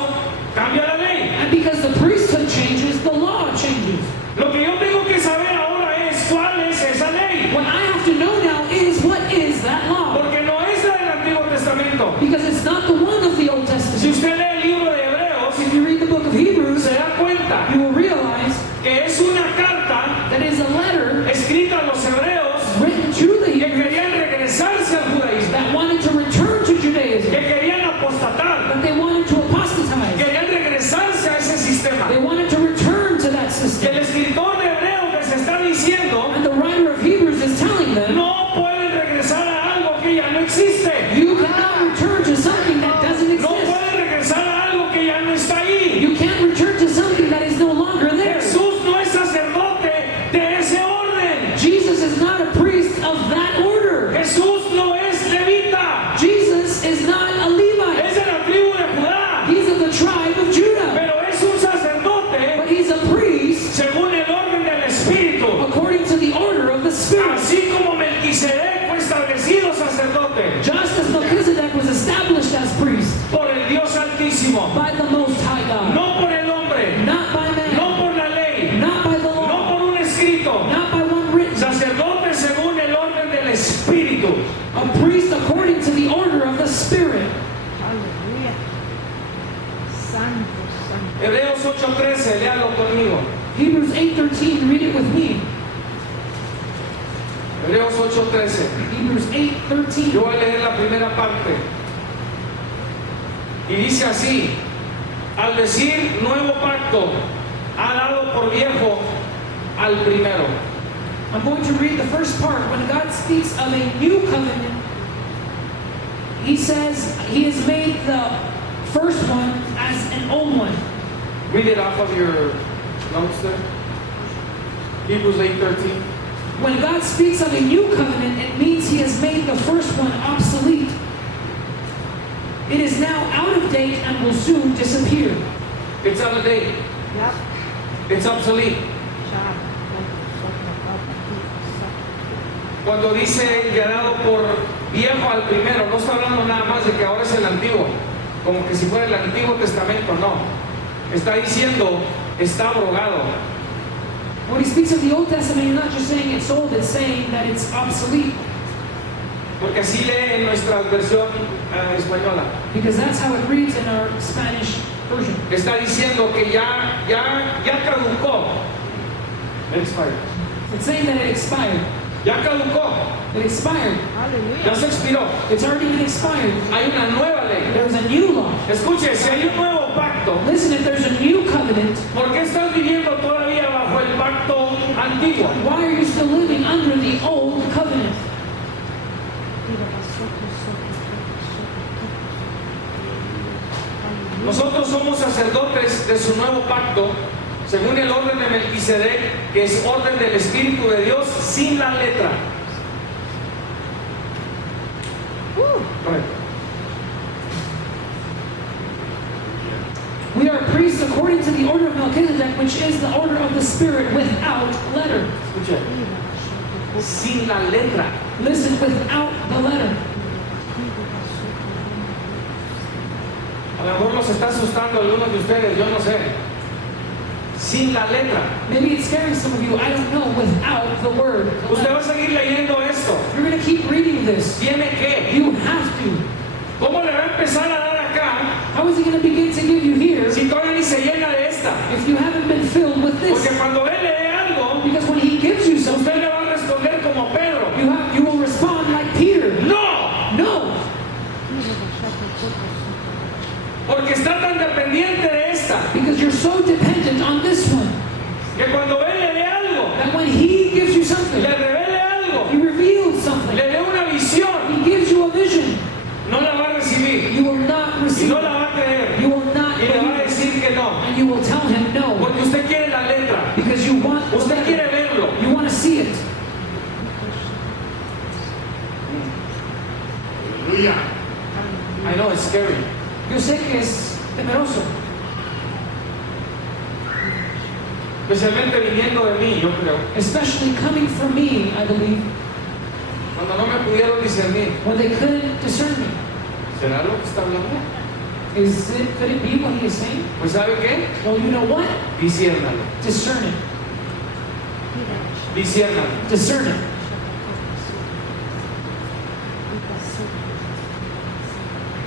cambia la ley. And because the priesthood changes, the law changes. Lo que yo tengo que saber ahora es cuál es esa ley. What I have to know now is what is that law? Porque no es la del Antiguo Testamento. Because it's not the one of the Old Si Testament. usted lee el libro de Hebreos, If you read the book of Hebrews, se da cuenta you will realize que es una carta that is a letter escrita a los hebreos written to the que Hebrews querían regresarse al judaísmo, that wanted to return to que Judaism, querían apostatar, that they wanted to apostatize. querían regresarse a ese sistema. They wanted to return to that Que system. el escritor de Hebreos les está diciendo, And the writer of Hebrews is telling them, no pueden regresar a algo que ya no existe. you cannot return to something that doesn't No exist. pueden regresar a algo que ya no está ahí. You can't return to something that is no longer there. Jesús no es sacerdote de ese orden. Jesus is not a priest of that order. Jesús no es levita. Jesus is not a Levite. Es de la tribu de Judá. He's of the tribe of Judah. Pero es un sacerdote But he's a priest según el orden del Espíritu. according to the order of the Spirit. Así como Melquisedec fue establecido sacerdote Just as Melchizedek was established as priest por el Dios Altísimo. by the Most High God. No por el hombre. Not by man. No por la ley. Not by the No law. por un escrito. Not by one written. Sacerdote Santo, santo. Hebreos 8:13, léalo conmigo. Hebrews 8:13, read it with me. Hebreos 8:13. Hebrews 8:13. Yo voy a leer la primera parte. Y dice así: al decir nuevo pacto, ha dado por viejo al primero. I'm going to read the first part. When God speaks of a new covenant, He says He has made the first one as an old one. Read it off of your notes there. Hebrews 8:13. When God speaks of a new covenant, it means He has made the first one obsolete. It is now out of date and will soon disappear. It's out of date. Yep. It's obsolete. Cuando dice que ha dado por viejo al primero, no está hablando nada más de que ahora es el antiguo, como que si fuera el Antiguo Testamento, no. Está diciendo, está abrogado. When He speaks of the Old Testament, He's not just saying it's old, it's saying that it's obsolete. Porque así lee en nuestra versión española. Because that's how it reads in our Spanish version. Está diciendo que ya caducó. Expired. It's saying that it expired. Ya caducó. It expired. Ya Hallelujah. se expiró. It's already been expired. Hay una nueva ley. There's a new law. Escuche, si hay un nuevo pacto, Listen, if there's a new covenant, ¿por qué estás viviendo todavía bajo el pacto antiguo? why are you still living under the old covenant? Nosotros somos sacerdotes de su nuevo pacto, según el orden de Melquisedec, que es orden del Espíritu de Dios sin la letra. Correcto. We are priests according to the order of Melchizedek, which is the order of the Spirit without letter. Escuche, sin la letra. Listen, without the letter. A lo mejor nos está asustando a algunos de ustedes, yo no sé. Sin la letra. Maybe it's scaring some of you, I don't know, without the word. the Usted va letter. a seguir leyendo esto. You're going to keep reading this. Tiene que. You have to. ¿Cómo le va a empezar a dar acá How is He going to begin to give you here si todavía ni se llena de esta? if you haven't been filled with Porque this? cuando él lee algo, Because when He gives you something, usted le va a responder como Pedro. you will respond like Peter. ¡No! No, Porque está tan dependiente de esta because you're so dependent on this one que cuando él le dé algo, that when He gives you something, le revele algo, He reveals something, le dé una visión, He gives you a vision, no la va a recibir you will not y receive no it. la va a creer You will not y le va a believe it. decir que no. And you will tell Him no Porque usted quiere la letra, because you want the usted quiere letter. verlo. You want to see it. I know it's scary. Yo sé que es temeroso, Especialmente viniendo de mí, yo creo. especially coming from me, I believe, Cuando no me pudieron discernir. when they couldn't discern me. ¿Será lo que está hablando? Could it be what He is saying? Pues ¿sabe qué? Well, you know what? Disciérnalo. Discern it. Disciérnalo. Discern it.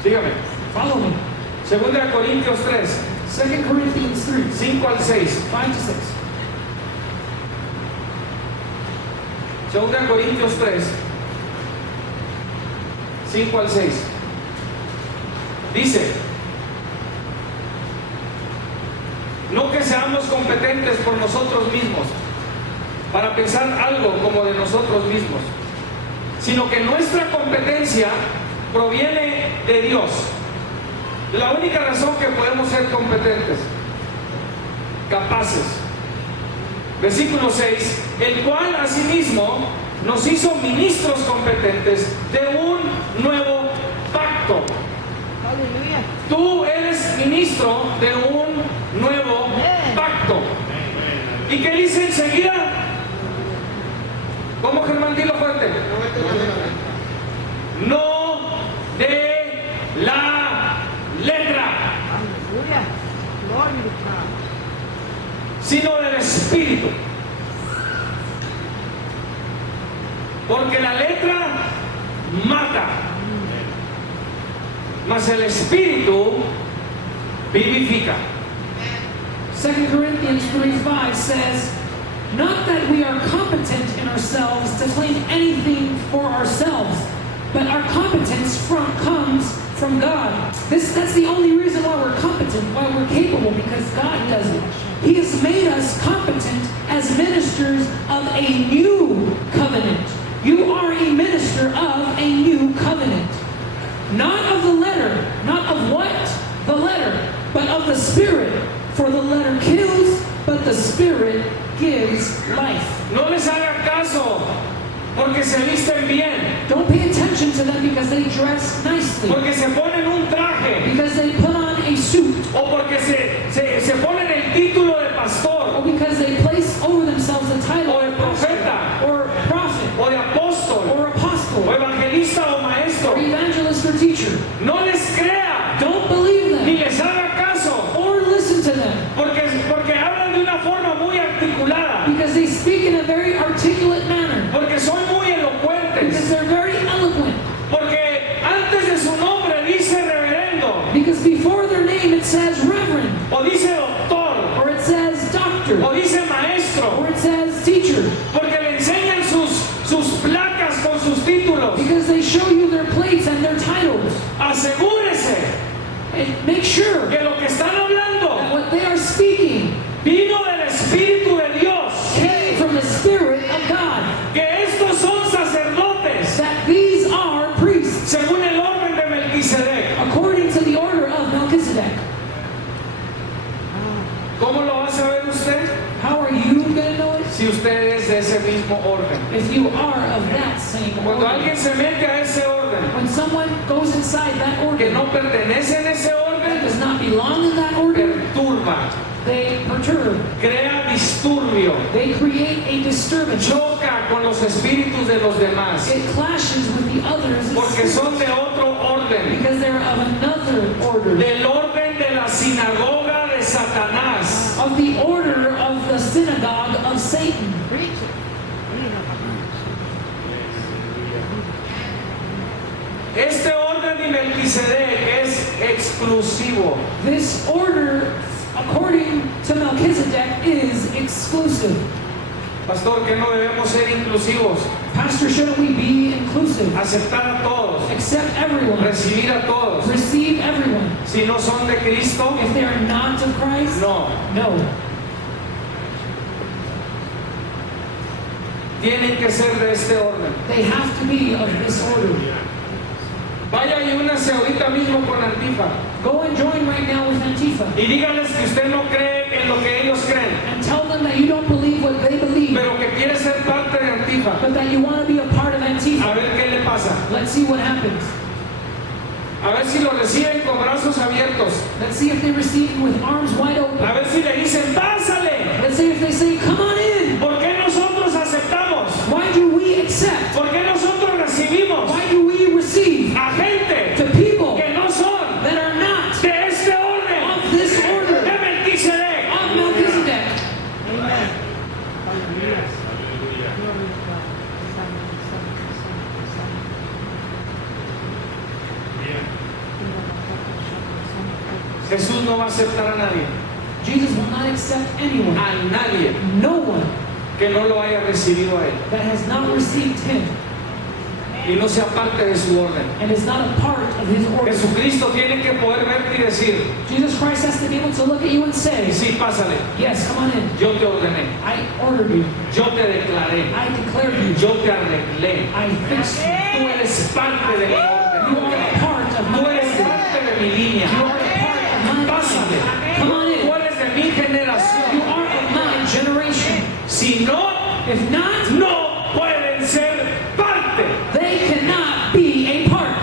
Sígame. Follow me. Segunda de Corintios 3, 2 Corinthians 3, 5 al 6. 5 to 6. Segunda de Corintios 3, 5 al 6. Dice, no que seamos competentes por nosotros mismos para pensar algo como de nosotros mismos, sino que nuestra competencia proviene de Dios. La única razón que podemos ser competentes, capaces. Versículo 6, el cual asimismo nos hizo ministros competentes de un nuevo pacto. Hallelujah. Tú eres ministro de un nuevo pacto. ¿Y qué dice enseguida? ¿Cómo, Germán? Dilo fuerte. No de la letra, Hallelujah. Glory to God. sino del Espíritu. Porque la letra mata, mas el Espíritu vivifica. 2 Corinthians 3:5 says, not that we are competent in ourselves to claim anything for ourselves, but our competence comes from God. That's the only reason why we're competent, why we're capable, because God does it. He has made us competent as ministers of a new covenant. You are a minister of a new covenant. Not of the letter, not of what? The letter, but of the Spirit. For the letter kills, but the Spirit gives life. No les haga caso porque se visten bien, Don't pay attention to them because they dress nicely, porque se ponen un traje, because they put on a suit, o porque se ponen el título de pastor, or because they place over themselves a title o de of pastor, profeta, or prophet, o de apóstol, or o apostle, evangelista o maestro. or evangelist or teacher. No les crea, Don't believe ni them les haga caso, or listen to them porque hablan de una forma muy articulada, because they speak in a very articulate manner, porque son muy because elocuentes, they're very eloquent, porque antes de su nombre dice reverendo, because before their name it says reverend, o dice doctor, or it says doctor, o dice maestro, or it says teacher, porque le enseñan sus placas con sus títulos. because they show you their plates and their titles. Asegúrese And make sure que lo que están that hablando what they are speaking vino del Espíritu de Dios, came from the Spirit of God, que estos son sacerdotes that these are priests según el orden de Melquisedec. according to the order of Melchizedek. ¿Cómo lo va a saber usted? How are you going to know it? Si usted es de ese mismo orden. If you are of that same Cuando order. alguien se mete a ese orden When someone goes inside that que order no pertenece en ese that orden, does not belong in that order, perturba, they perturb, crea disturbio, they create a disturbance. choca con los espíritus de los demás, It clashes with the others porque son de otro orden, because they're of another order, del orden de la sinagoga de Satanás. of the order of the synagogue of Satan. Preach it. Este orden de Melquisedec es exclusivo. This order, according to Melchizedek, is exclusive. Pastor, que no debemos ser inclusivos, Pastor, shouldn't we be inclusive? aceptar a todos, Accept everyone. recibir a todos. Receive everyone. Si no son de Cristo, If they are not of Christ, no. no. Tienen que ser de este orden. They have to be of this order. Vaya y únase ahorita mismo con Antifa Go and join right now with Antifa y díganles que usted no cree en lo que ellos creen, and tell them that you don't believe what they believe, pero que quiere ser parte de Antifa. but that you want to be a part of A Antifa. ver qué le pasa. Let's see what happens. A ver si lo reciben con brazos abiertos. Let's see if they receive you with arms wide A open. ver si le dicen, pásale. Let's see if they say, come on in. ¿Por qué nosotros aceptamos? Why do we accept? ¿Por qué nosotros recibimos Why do we receive a gente to people que no son that are not de este orden of this order de Melquisedec? of Melchizedek? Amen. Hallelujah. Glory to God. Jesús no va a aceptar a nadie, Jesus will not accept anyone, a nadie no one que no lo haya recibido a él that has not received him y no sea parte de su orden. and is not a part of his order. Jesucristo tiene que poder verte y decir, Jesus Christ has to be able to look at you and say, sí, pásale, yes, come on in. yo te ordené, I ordered you. yo te declaré, I declared you. yo te arreglé. I fixed you. Tú eres parte de mi You orden. are a part of Tú my eres order. parte de mi línea. You are a part of my Pásale. life. Come on Tú in. eres de mi You generación. are of my generation. Si no, If not, no pueden ser parte. they cannot be a part.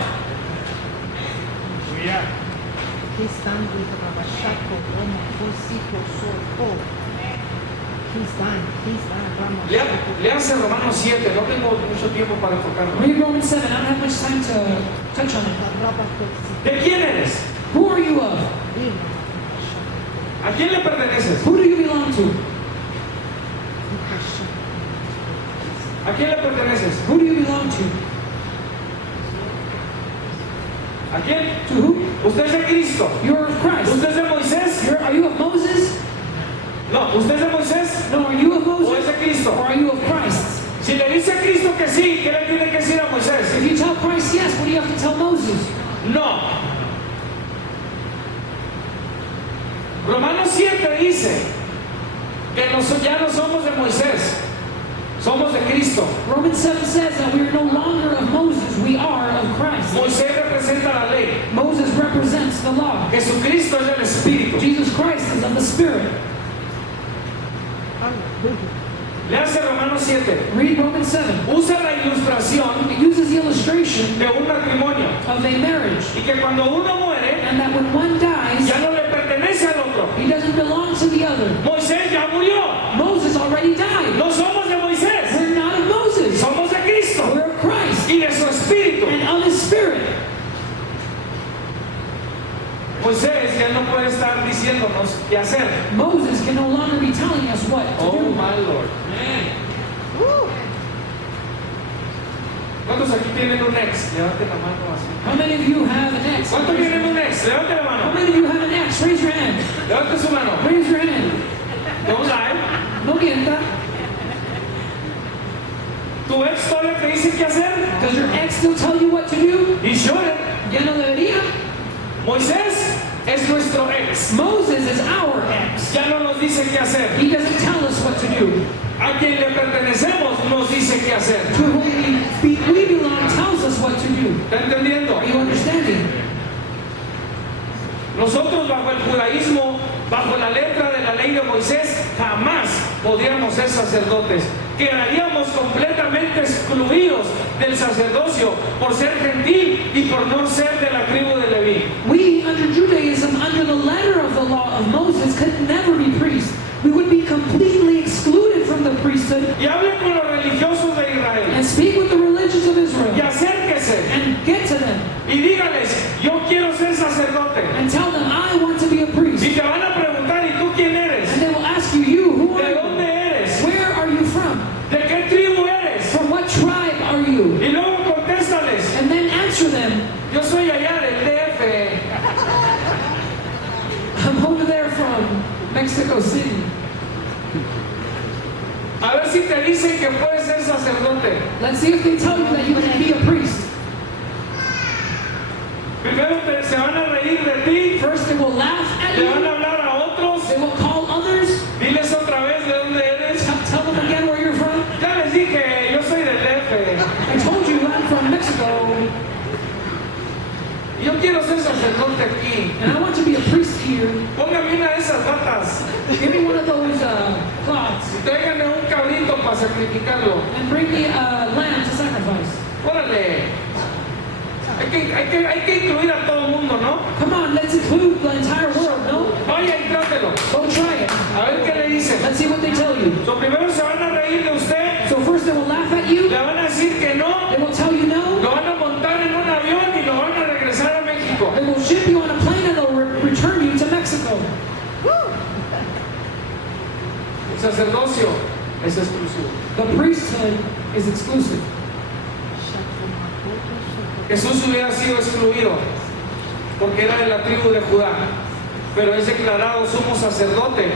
He's done with the Rabashako, Roma, Bosiko, Soko. He's done, Rama. Léase Romanos 7, no tengo mucho tiempo para enfocarme. Read Romans 7. I don't have much time to touch on it. ¿De quién eres? Who are you of? ¿A quién le perteneces? Who do you belong to? ¿A quién le perteneces? Who do you belong to? ¿A quién? To who? Usted es de Cristo. You're of Christ. ¿Usted es de Moisés? Are you of Moses? No, ¿usted es de Moisés? No, are you of ¿O es Moses? de Cristo? Or are you of Christ? Si le dice a Cristo que sí, ¿qué le tiene que decir a Moisés? If you tell Christ yes, what do you have to tell Moses? No. Romanos 7 dice que ya no somos de Moisés, somos de Cristo. Romans 7 says that we are no longer of Moses, we are of Christ. Moisés representa la ley. Moses represents the law. Jesucristo es del Espíritu. Jesus Christ is of the Spirit. Léase Romanos 7. Read Romans 7. Usa la ilustración It uses the illustration de un matrimonio of a marriage, y que cuando uno muere and that when one dies, ya no le pertenece al otro. he doesn't belong to the other. Moisés ya murió. Moses already died. No somos de Moisés, We're not of Moses. somos de Cristo We're of Christ y de su Espíritu. and of His Spirit. Moisés ya no puede estar diciéndonos qué hacer. Moses can no longer be telling us what to Oh do. my Lord. ¿Cuántos aquí tienen un ex? Levanten la mano así. How many of you have an ex? ¿Cuántos tienen un ex? Levante la How mano. many of you have an ex? Raise your hand. Levante su mano. Raise your hand. Don't lie. No mienta. ¿Tu ex todavía te dice qué hacer? Does your ex still tell you what to do? Y shouldn't. Ya no debería. Moisés es nuestro ex. Moses is our ex. Ya no nos dice qué hacer. He doesn't tell us what to do. A quien le pertenecemos nos dice qué hacer. To whom we belong tells us what to do. ¿Está entendiendo? Are you understanding? Nosotros bajo el judaísmo, bajo la letra de la ley de Moisés, jamás podríamos ser sacerdotes. Quedaríamos completamente excluidos del sacerdocio por ser gentil y por no ser de la tribu de Leví. We, under Judaism, under the letter of the law of Moses, could never be priests. We would be completely excluded from the priesthood. Y hable con los religiosos de Israel And speak with the religions of y Israel. acérquese And get to them. y dígales, yo quiero ser sacerdote. And tell them, I want to be a priest. Y te van a preguntar, ¿y tú quién eres? And they will ask you, you, who ¿De are dónde you? eres? Where are you from? ¿De qué tribu eres? From what tribe are you? Y luego contéstales, And then answer them, yo soy allá del DF. I'm over there from Mexico City. A ver si te dicen que puedes ser sacerdote. Let's see if they tell you that you can be a priest. Primero se van a reír de ti, First, they will laugh at le van a you. hablar a otros. They will call others. Diles otra vez de dónde eres. Tell them again where you're from. Ya les dije, yo soy del DF. I told you I'm from Mexico, Yo quiero ser sacerdote aquí. and I want to be a priest here. Póngame una de esas batas Give me one of those cloths y tráiganme un cabrito para sacrificarlo. and bring me a lamb to sacrifice. Órale. Hay que incluir a todo el mundo, ¿no? Come on, let's include the entire world, no? Vaya y trátelo. Go try it. A ver qué le dicen. Let's see what they tell you. So, primero se van a reír de usted, So first they will laugh at you. le van a decir que no, They will tell you no. lo van a montar en un avión y lo van a regresar a México. They will ship you on a plane and they'll return you to Mexico. El sacerdocio es exclusivo. The priesthood is exclusive. Jesús hubiera sido excluido porque era de la tribu de Judá, pero es declarado sumo sacerdote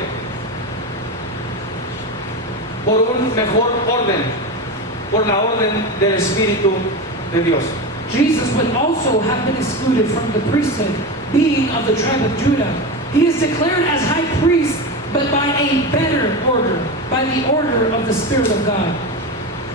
por un mejor orden, por la orden del Espíritu de Dios. Jesus would also have been excluded from the priesthood, being of the tribe of Judah. He is declared as high priest, but by a better order, by the order of the Spirit of God.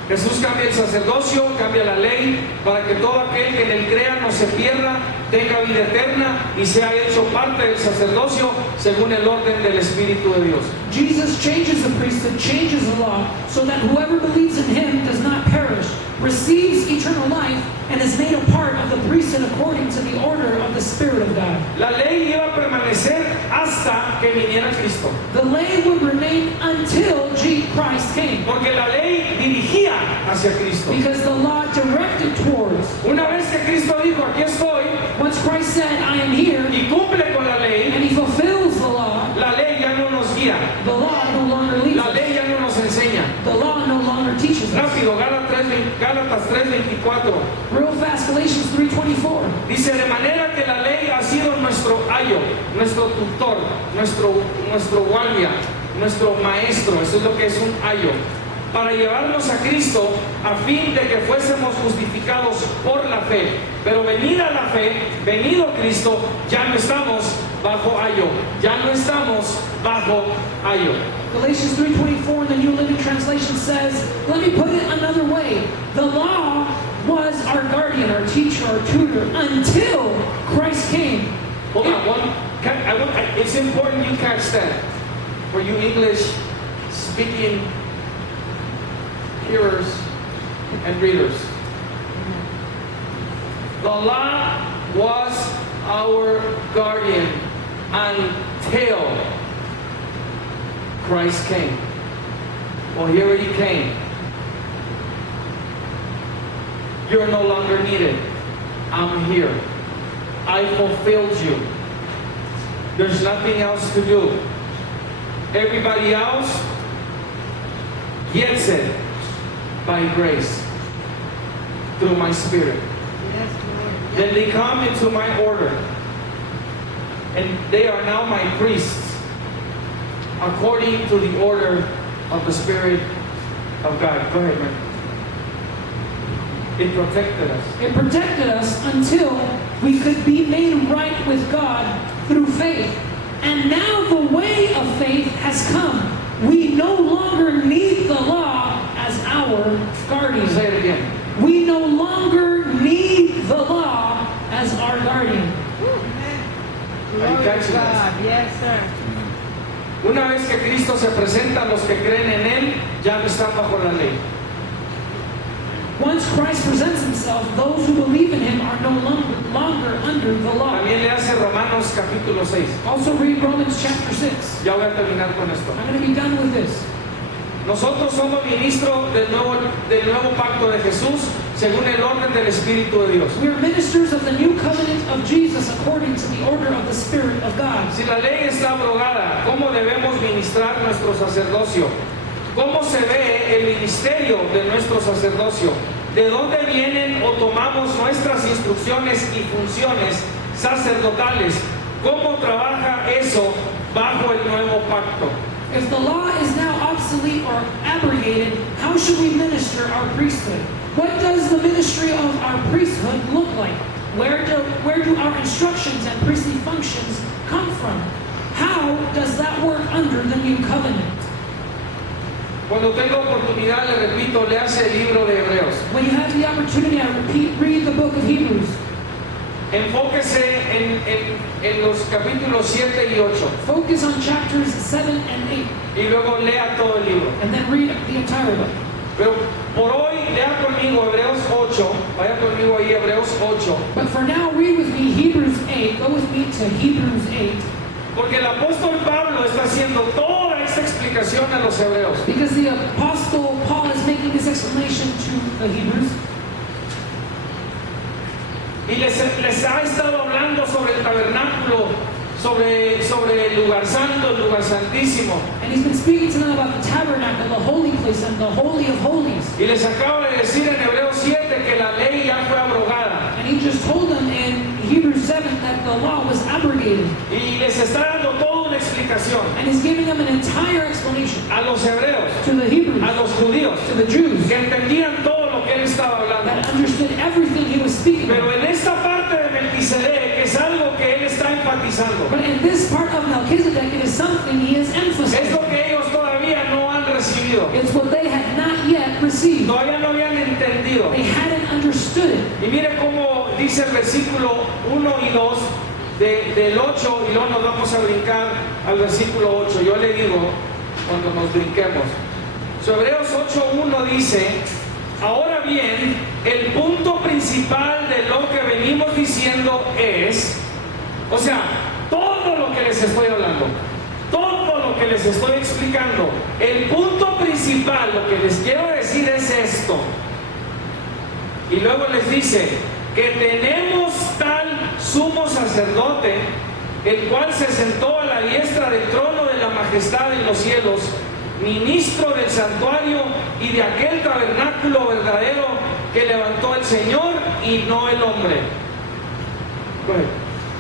Jesús cambia el sacerdocio, cambia la ley, para que todo aquel que en él crea no se pierda, tenga vida eterna y sea hecho parte del sacerdocio según el orden del Espíritu de Dios. Jesus changes the priesthood, changes the law, so that whoever believes in him does not perish, receives eternal life, and is made a part of the priesthood according to the order of the Spirit of God. La ley iba a permanecer hasta que viniera Cristo, The lay would remain until Christ came, porque la ley dirigía hacia Cristo. because the law directed towards. Una vez que Cristo dijo, aquí estoy, Once Christ said, I am here, y cumple con la ley, and he fulfills the law, la ley ya no nos guía, the law no longer leads la us. ley ya no nos enseña, The law no longer teaches Rápido, Gálatas 3:24. Real fast, Galatians 3:24. Dice, de manera que la ley ha sido nuestro ayo, nuestro tutor, nuestro guardia, nuestro maestro. Eso es lo que es un ayo. Para llevarnos a Cristo a fin de que fuésemos justificados por la fe. Pero venida la fe, venido Cristo, ya no estamos bajo ayo. Ya no estamos bajo ayo. Galatians 3:24 in the New Living Translation says, let me put it another way. The law was our guardian, our teacher, our tutor, until Christ came. Hold on, it's important you catch that. For you English speaking hearers and readers. The law was our guardian until Christ came. Well, here he came. You're no longer needed. I'm here. I fulfilled you. There's nothing else to do. Everybody else gets it by grace through my Spirit. Yes, Lord. Then they come into my order, and they are now my priests according to the order of the Spirit of God. Go ahead, man. It protected us. It protected us until we could be made right with God through faith. And now the way of faith has come. We no longer need the law as our guardian. Say it again. We no longer need the law as our guardian. Glory catching to God. Yes, sir. Una vez que Cristo se presenta a los que creen en Él, ya no están bajo la ley. Once Christ presents himself, those who believe in him are no longer under the law. También le hace Romanos capítulo 6. Also read Romans chapter 6. Ya voy a terminar con esto. I'm going to be done with this. Nosotros somos ministros del nuevo pacto de Jesús según el orden del Espíritu de Dios. We are ministers of the new covenant of Jesus according to the order of the Spirit of God. Si la ley está abrogada, ¿cómo debemos ministrar nuestro sacerdocio? ¿Cómo se ve el ministerio de nuestro sacerdocio? ¿De dónde vienen o tomamos nuestras instrucciones y funciones sacerdotales? ¿Cómo trabaja eso bajo el nuevo pacto? If the law is now obsolete or abrogated, how should we minister our priesthood? What does the ministry of our priesthood look like? Where do our instructions and priestly functions come from? How does that work under the new covenant? Cuando tengo oportunidad, le repito, léase el libro de Hebreos. When you have the opportunity, read the book of Hebrews. Enfóquese en los capítulos 7 y 8. Focus on chapters 7 and 8. Y luego lea todo el libro. And then read the entire book. Pero por hoy, lea conmigo Hebreos 8. Vaya conmigo ahí, Hebreos 8. But for now, read with me Hebrews 8. Go with me to Hebrews 8. Porque el apóstol Pablo está haciendo toda esta explicación a los hebreos. Because the apostle Paul is making this explanation to the Hebrews. Y les ha estado hablando sobre el tabernáculo, sobre el lugar santo, el lugar santísimo. And he's been speaking to them about the tabernacle, the holy place, and the holy of holies. Y les acaba de decir en Hebreos 7 que la ley ya fue abrogada. And he just told them in Hebrews 7 that the law was abrogated. Y les está dando toda una explicación And he's giving them an entire explanation a los hebreos, to the Hebrews, a los judíos, to the Jews, que entendían todo lo que él estaba hablando. that understood everything he was speaking Pero about. en esta parte de Melquisedec es algo que él está enfatizando. But in this part of Melchizedek, it is something he is Es emphasizing. lo que ellos todavía no han recibido. It's what they had not yet received. Todavía no habían entendido. They hadn't understood it. Y mire cómo dice el versículo 1 y 2 del 8, y luego nos vamos a brincar al versículo 8. Yo le digo cuando nos brinquemos. So, Hebreos 8:1 dice: ahora bien, el punto principal de lo que venimos diciendo es, o sea, todo lo que les estoy hablando, todo lo que les estoy explicando, el punto principal, lo que les quiero decir es esto. Y luego les dice que tenemos tal sumo sacerdote, el cual se sentó a la diestra del trono de la majestad en los cielos, ministro del santuario y de aquel tabernáculo verdadero que levantó el Señor y no el hombre. Go ahead.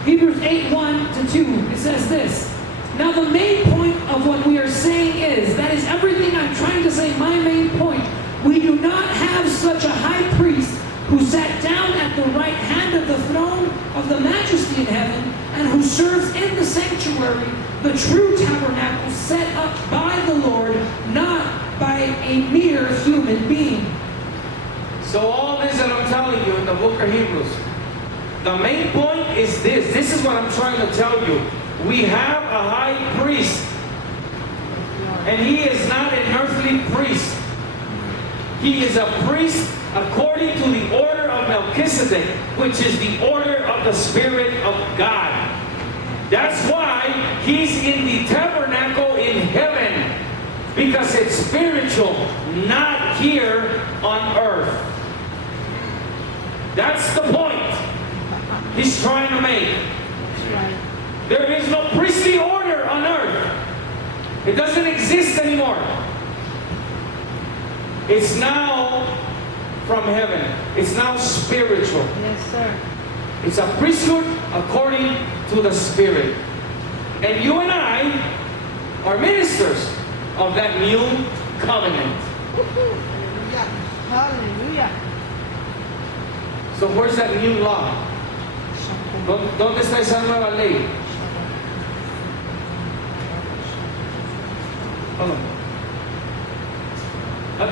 Hebrews 8:1-2, it says this. Now the main point of what we are saying is, that is everything I'm trying to say, my main point. We do not have such a high priest who sat down at the right hand of the throne of the majesty in heaven, and who serves in the sanctuary, the true tabernacle set up by the Lord, not by a mere human being. So all this that I'm telling you in the book of Hebrews, the main point is this. This is what I'm trying to tell you. We have a high priest, and he is not an earthly priest. He is a priest according to the order of Melchizedek, which is the order of the Spirit of God. That's why he's in the tabernacle in heaven, because it's spiritual, not here on earth. That's the point he's trying to make. There is no priestly order on earth. It doesn't exist anymore. It's now from heaven. It's now spiritual. Yes, sir. It's a priesthood according to the Spirit. And you and I are ministers of that new covenant. Hallelujah. Hallelujah. So where's that new law? ¿Dónde está esa nueva ley?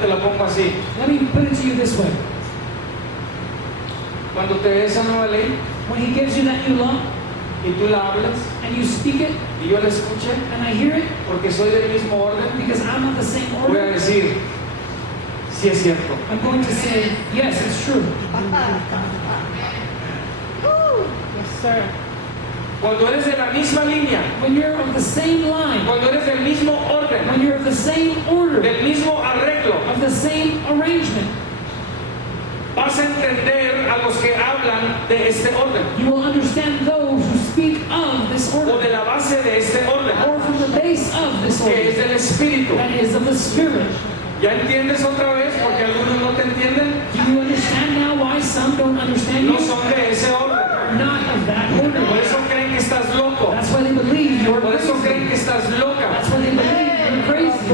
Te la pongo así. Let me put it to you this way. Cuando te dé esa nueva ley When he gives you that new law, y tú la hablas and you speak it, y yo la escuche, and I hear it, porque soy del mismo orden, because I'm of the same voy a order, decir, sí es cierto. I'm going to say, yes, it's true. Woo. Yes, sir. Cuando eres de la misma línea, When you're of the same line, cuando eres del mismo orden, when you're of the same order, del mismo arreglo, of the same arrangement, vas a entender a los que hablan de este orden you will understand those who speak of this o de order, la base de este orden, or from the base of this que es order, del Espíritu. that is of the Spirit. ¿Ya entiendes otra vez? Porque algunos no te entienden. Do you understand now why some don't understand No you? son de ese orden. Not of that Por order. eso creen que estás loco. That's why they believe you're Por eso creen crazy. que estás loca. That's why they believe you're crazy.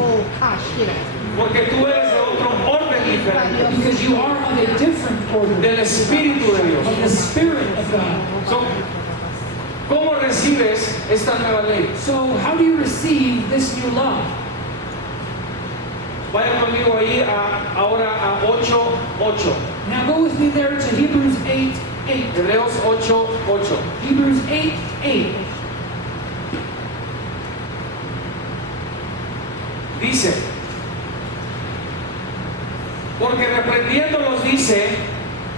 Porque tú eres de otro orden diferente. Because you are of a different order, Del Espíritu de Dios. of the Spirit of God. So, ¿cómo recibes esta nueva ley? So how do you receive this new law? Vaya conmigo ahí ahora a 8:8. Now go with me there to Hebrews 8:8. Hebreos 8:8. Hebrews 8:8. Dice, porque reprendiéndolos dice,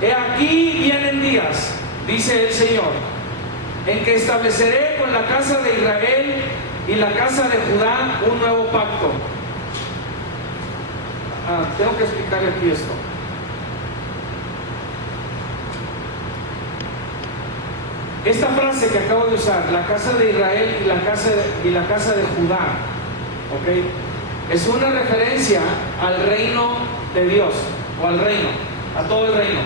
he aquí vienen días, dice el Señor, en que estableceré con la casa de Israel y la casa de Judá un nuevo pacto. Tengo que explicarle aquí esto. Esta frase que acabo de usar, la casa de Israel y la casa de Judá, ¿ok? Es una referencia al reino de Dios, o al reino, a todo el reino.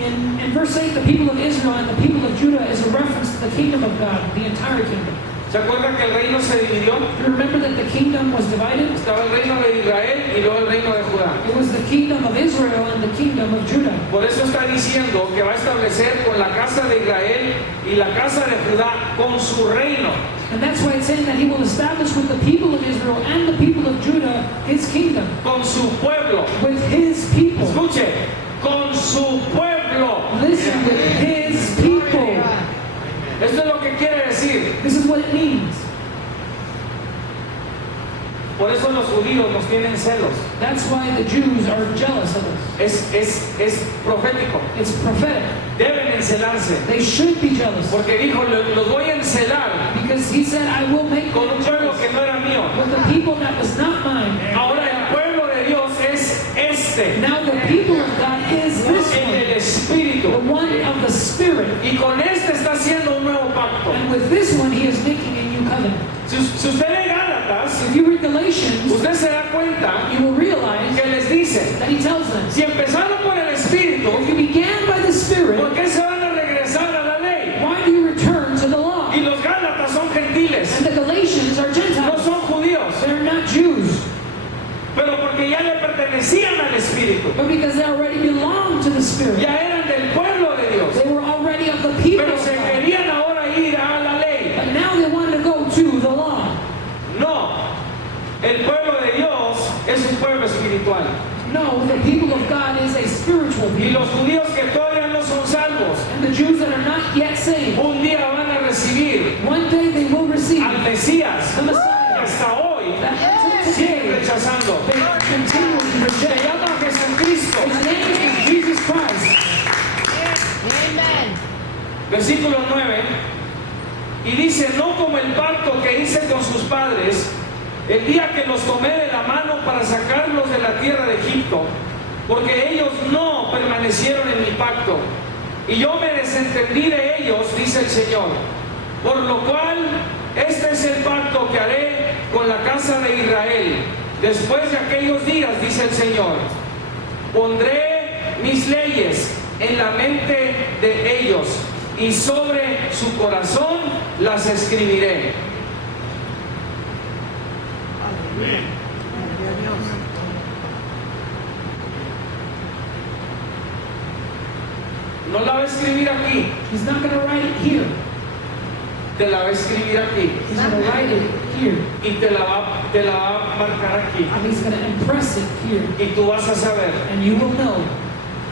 In verse 8, the people of Israel and the people of Judah is a reference to the kingdom of God, the entire kingdom. ¿Se acuerdan que el reino se dividió? You remember that the kingdom was divided? Estaba el reino de Israel y luego el reino de Judá. It was the kingdom of Israel and the kingdom of Judah. Por eso está diciendo que va a establecer con la casa de Israel y la casa de Judá con su reino. And that's why it's saying that he will establish with the people of Israel and the people of Judah his kingdom, Con su pueblo. with his people. Escuche, con su pueblo. Listen, with his people. Esto es lo que quiere decir. This is what it means. Por eso los judíos nos tienen celos. That's why the Jews are jealous of us. Es profético. It's prophetic. Deben encelarse. They should be jealous. Porque dijo, los voy a encelar Because he said, I will make con them un pueblo jealous que no era mío. with the people that was not mine. Ahora el pueblo de Dios es este. Now the people of God is this El del one, Espíritu. the one of the Spirit. Y con este está haciendo un nuevo pacto. And with this one, he is making a new covenant. Si usted lee Gálatas, If you read Galatians, Spirit, ¿Por qué se van a regresar a la ley? why do you return to the law? Y los Gálatas son gentiles, And the Galatians are no Gentiles. son judíos, They're not Jews, pero porque ya le pertenecían al Espíritu, but because they already belong to the Spirit. ya eran del pueblo de Dios, They were already of the people pero of se God. querían ahora ir a la ley. But now they wanted to go to the law. No, el pueblo de Dios es un pueblo espiritual. No, the people of God is a spiritual Y people. los judíos que todavía no son salvos, And the Jews that are not yet saved, un día van a recibir one day they will receive al Mesías the que Messiah. hasta hoy That until siguen today, rechazando. they continually Se reject. llama Jesucristo. His name is Jesus Christ. Amen. Versículo 9. Y dice, no como el pacto que hice con sus padres, el día que los tomé de la mano para sacarlos de la tierra de Egipto, porque ellos no permanecieron en mi pacto, y yo me desentendí de ellos, dice el Señor. Por lo cual, este es el pacto que haré con la casa de Israel. Después de aquellos días, dice el Señor, pondré mis leyes en la mente de ellos, y sobre su corazón las escribiré. No la va a escribir aquí, He's not going to write it here. te la va a escribir aquí. He's going to write it here. Y te la va a marcar aquí. And he's going to impress it here. Y tú vas a saber, And you will know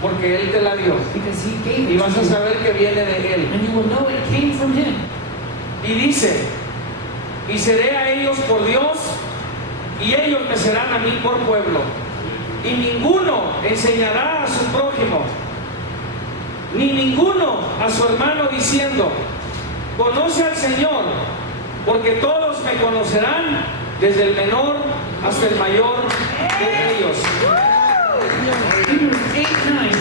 porque Él te la dio. because he gave Y it vas to a you. saber que viene de Él. And you will know it came from him. Y dice, y seré a ellos por Dios, y ellos me serán a mí por pueblo. Y ninguno enseñará a su prójimo, ni ninguno a su hermano diciendo, conoce al Señor, porque todos me conocerán, desde el menor hasta el mayor de ellos. Hebrews 8:9.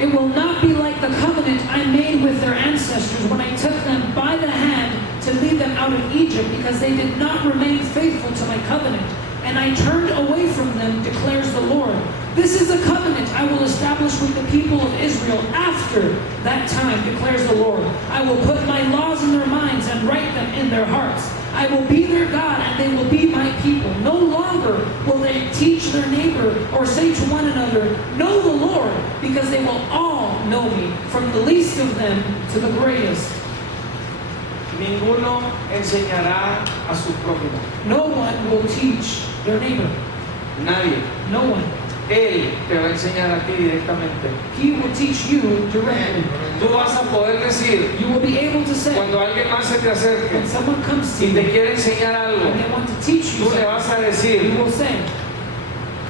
It will not be like the covenant I made with their ancestors when I took them by the hand to lead them out of Egypt, because they did not remain faithful to my covenant, and I turned away from them, declares the Lord. This is a covenant I will establish with the people of Israel after that time, declares the Lord. I will put my laws in their minds and write them in their hearts. I will be their God, and they will be my people. No longer will they teach their neighbor or say to one another, know the Lord, because they will all know me, from the least of them to the greatest. Ninguno enseñará a su prójimo. No one will teach their neighbor. Nadie. No one. Él te va a enseñar a ti directamente. He will teach you directly. Tú vas a poder decir, You will be able to say, cuando alguien más se te acerque when someone comes to y you te quiere enseñar algo, and they want to teach you tú le something, vas a you decir, will say,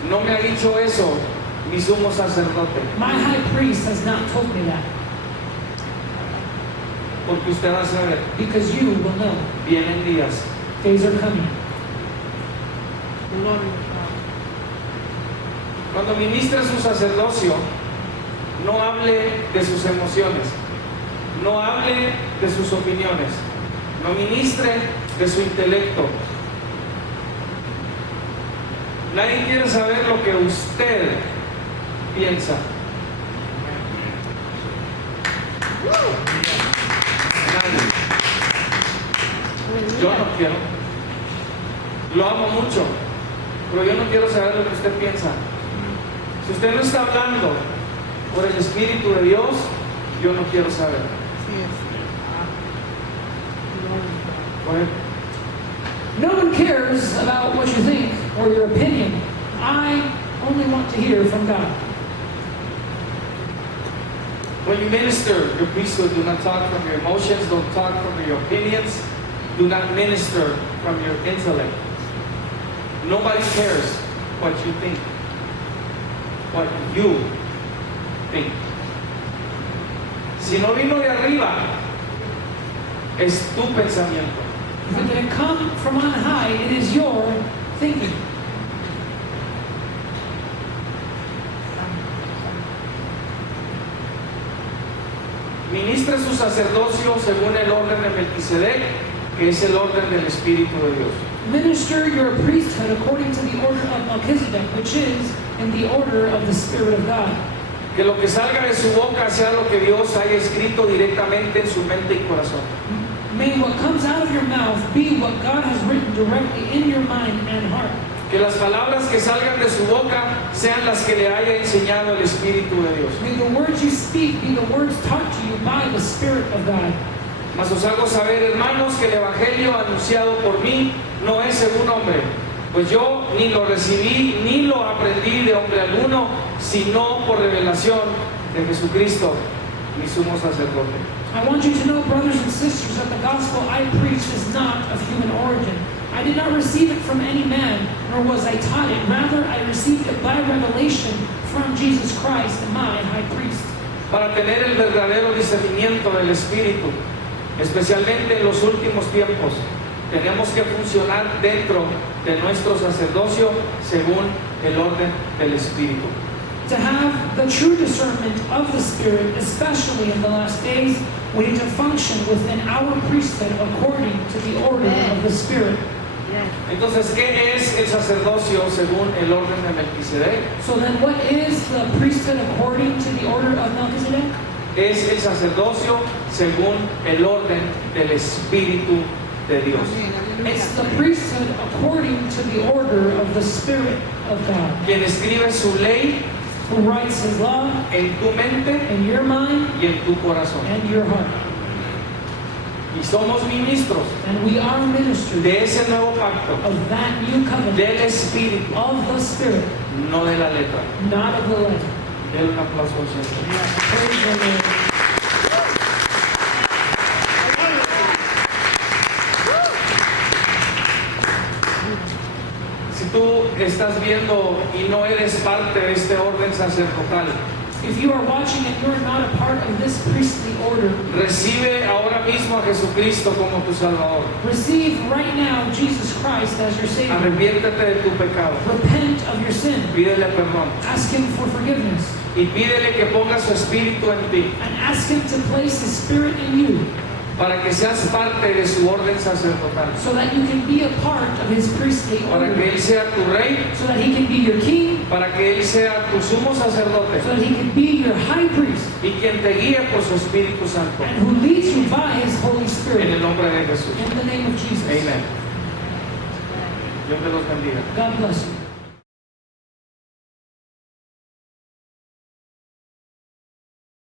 no me ha dicho eso mi sumo sacerdote, my high priest has not told me that, porque usted va a saber, because you will know. vienen días. Days are coming. Cuando ministre su sacerdocio, no hable de sus emociones, no hable de sus opiniones, no ministre de su intelecto. Nadie quiere saber lo que usted piensa. Nadie. Yo no quiero. Lo amo mucho, pero yo no quiero saber lo que usted piensa. Si usted no está hablando por el Espíritu de Dios, yo no quiero saber. Bueno, No one cares about what you think or your opinion. I only want to hear from God. when you minister your priesthood, do not talk from your emotions, don't talk from your opinions, do not minister from your intellect. Nobody cares what you think, what you think. Si no vino de arriba, es tu pensamiento. If it didn't come from on high, it is your thinking. Ministre su sacerdocio según el orden de Melquisedec, que es el orden del Espíritu de Dios. Minister your priesthood according to the order of Melchizedek, which is in the order of the Spirit of God. Que lo que salga de su boca sea lo que Dios haya escrito directamente en su mente y corazón. May what comes out of your mouth be what God has written directly in your mind and heart. Que las palabras que salgan de su boca sean las que le haya enseñado el Espíritu de Dios. May the words you speak be the words taught to you by the Spirit of God. Mas os hago saber, hermanos, que el Evangelio anunciado por mí no es según hombre, pues yo ni lo recibí ni lo aprendí de hombre alguno, sino por revelación de Jesucristo, mi sumo sacerdote. I want you to know, brothers and sisters, that the gospel I preach is not of human origin. I did not receive it from any man, nor was I taught it. Rather, I received it by revelation from Jesus Christ, my high priest. Para tener el verdadero discernimiento del Espíritu, especialmente en los últimos tiempos, tenemos que funcionar dentro de nuestro sacerdocio según el orden del Espíritu. To have the true discernment of the Spirit, especially in the last days, we need to function within our priesthood according to the order of the Spirit. Yes. Entonces, ¿qué es el sacerdocio según el orden de Melquisedec? So then what is the priesthood according to the order of Melchizedek? Es el sacerdocio según el orden del Espíritu de Dios. It's the priesthood according to the order of the Spirit of God, Quien escribe su ley who writes His law en tu mente in your mind y en tu corazón. and your heart. Y somos ministros And we are ministers de ese nuevo pacto, of that new covenant, del Espíritu, of the Spirit, no de la letra. not of the letter. Denle un aplauso al Señor. Praise the Lord. Si tú estás viendo y no eres parte de este orden sacerdotal, If you are watching and you're not a part of this priestly order, recibe ahora mismo a Jesucristo como tu Salvador. receive right now Jesus Christ as your Savior. Arrepiéntete de tu pecado. Repent of your sin. Pídele perdón. Ask Him for forgiveness. Y pídele que ponga su Espíritu en ti And ask Him to place His Spirit in you para que seas parte de su orden sacerdotal. so that you can be a part of His priestly Para que order. Él sea tu rey, So that He can be your king. para que Él sea tu sumo sacerdote So that He can be your high priest. y quien te guíe por su Espíritu Santo. And who leads you by His Holy En Spirit. el nombre de Jesús. In the name of Jesus. Amén. Dios te los bendiga. God bless you.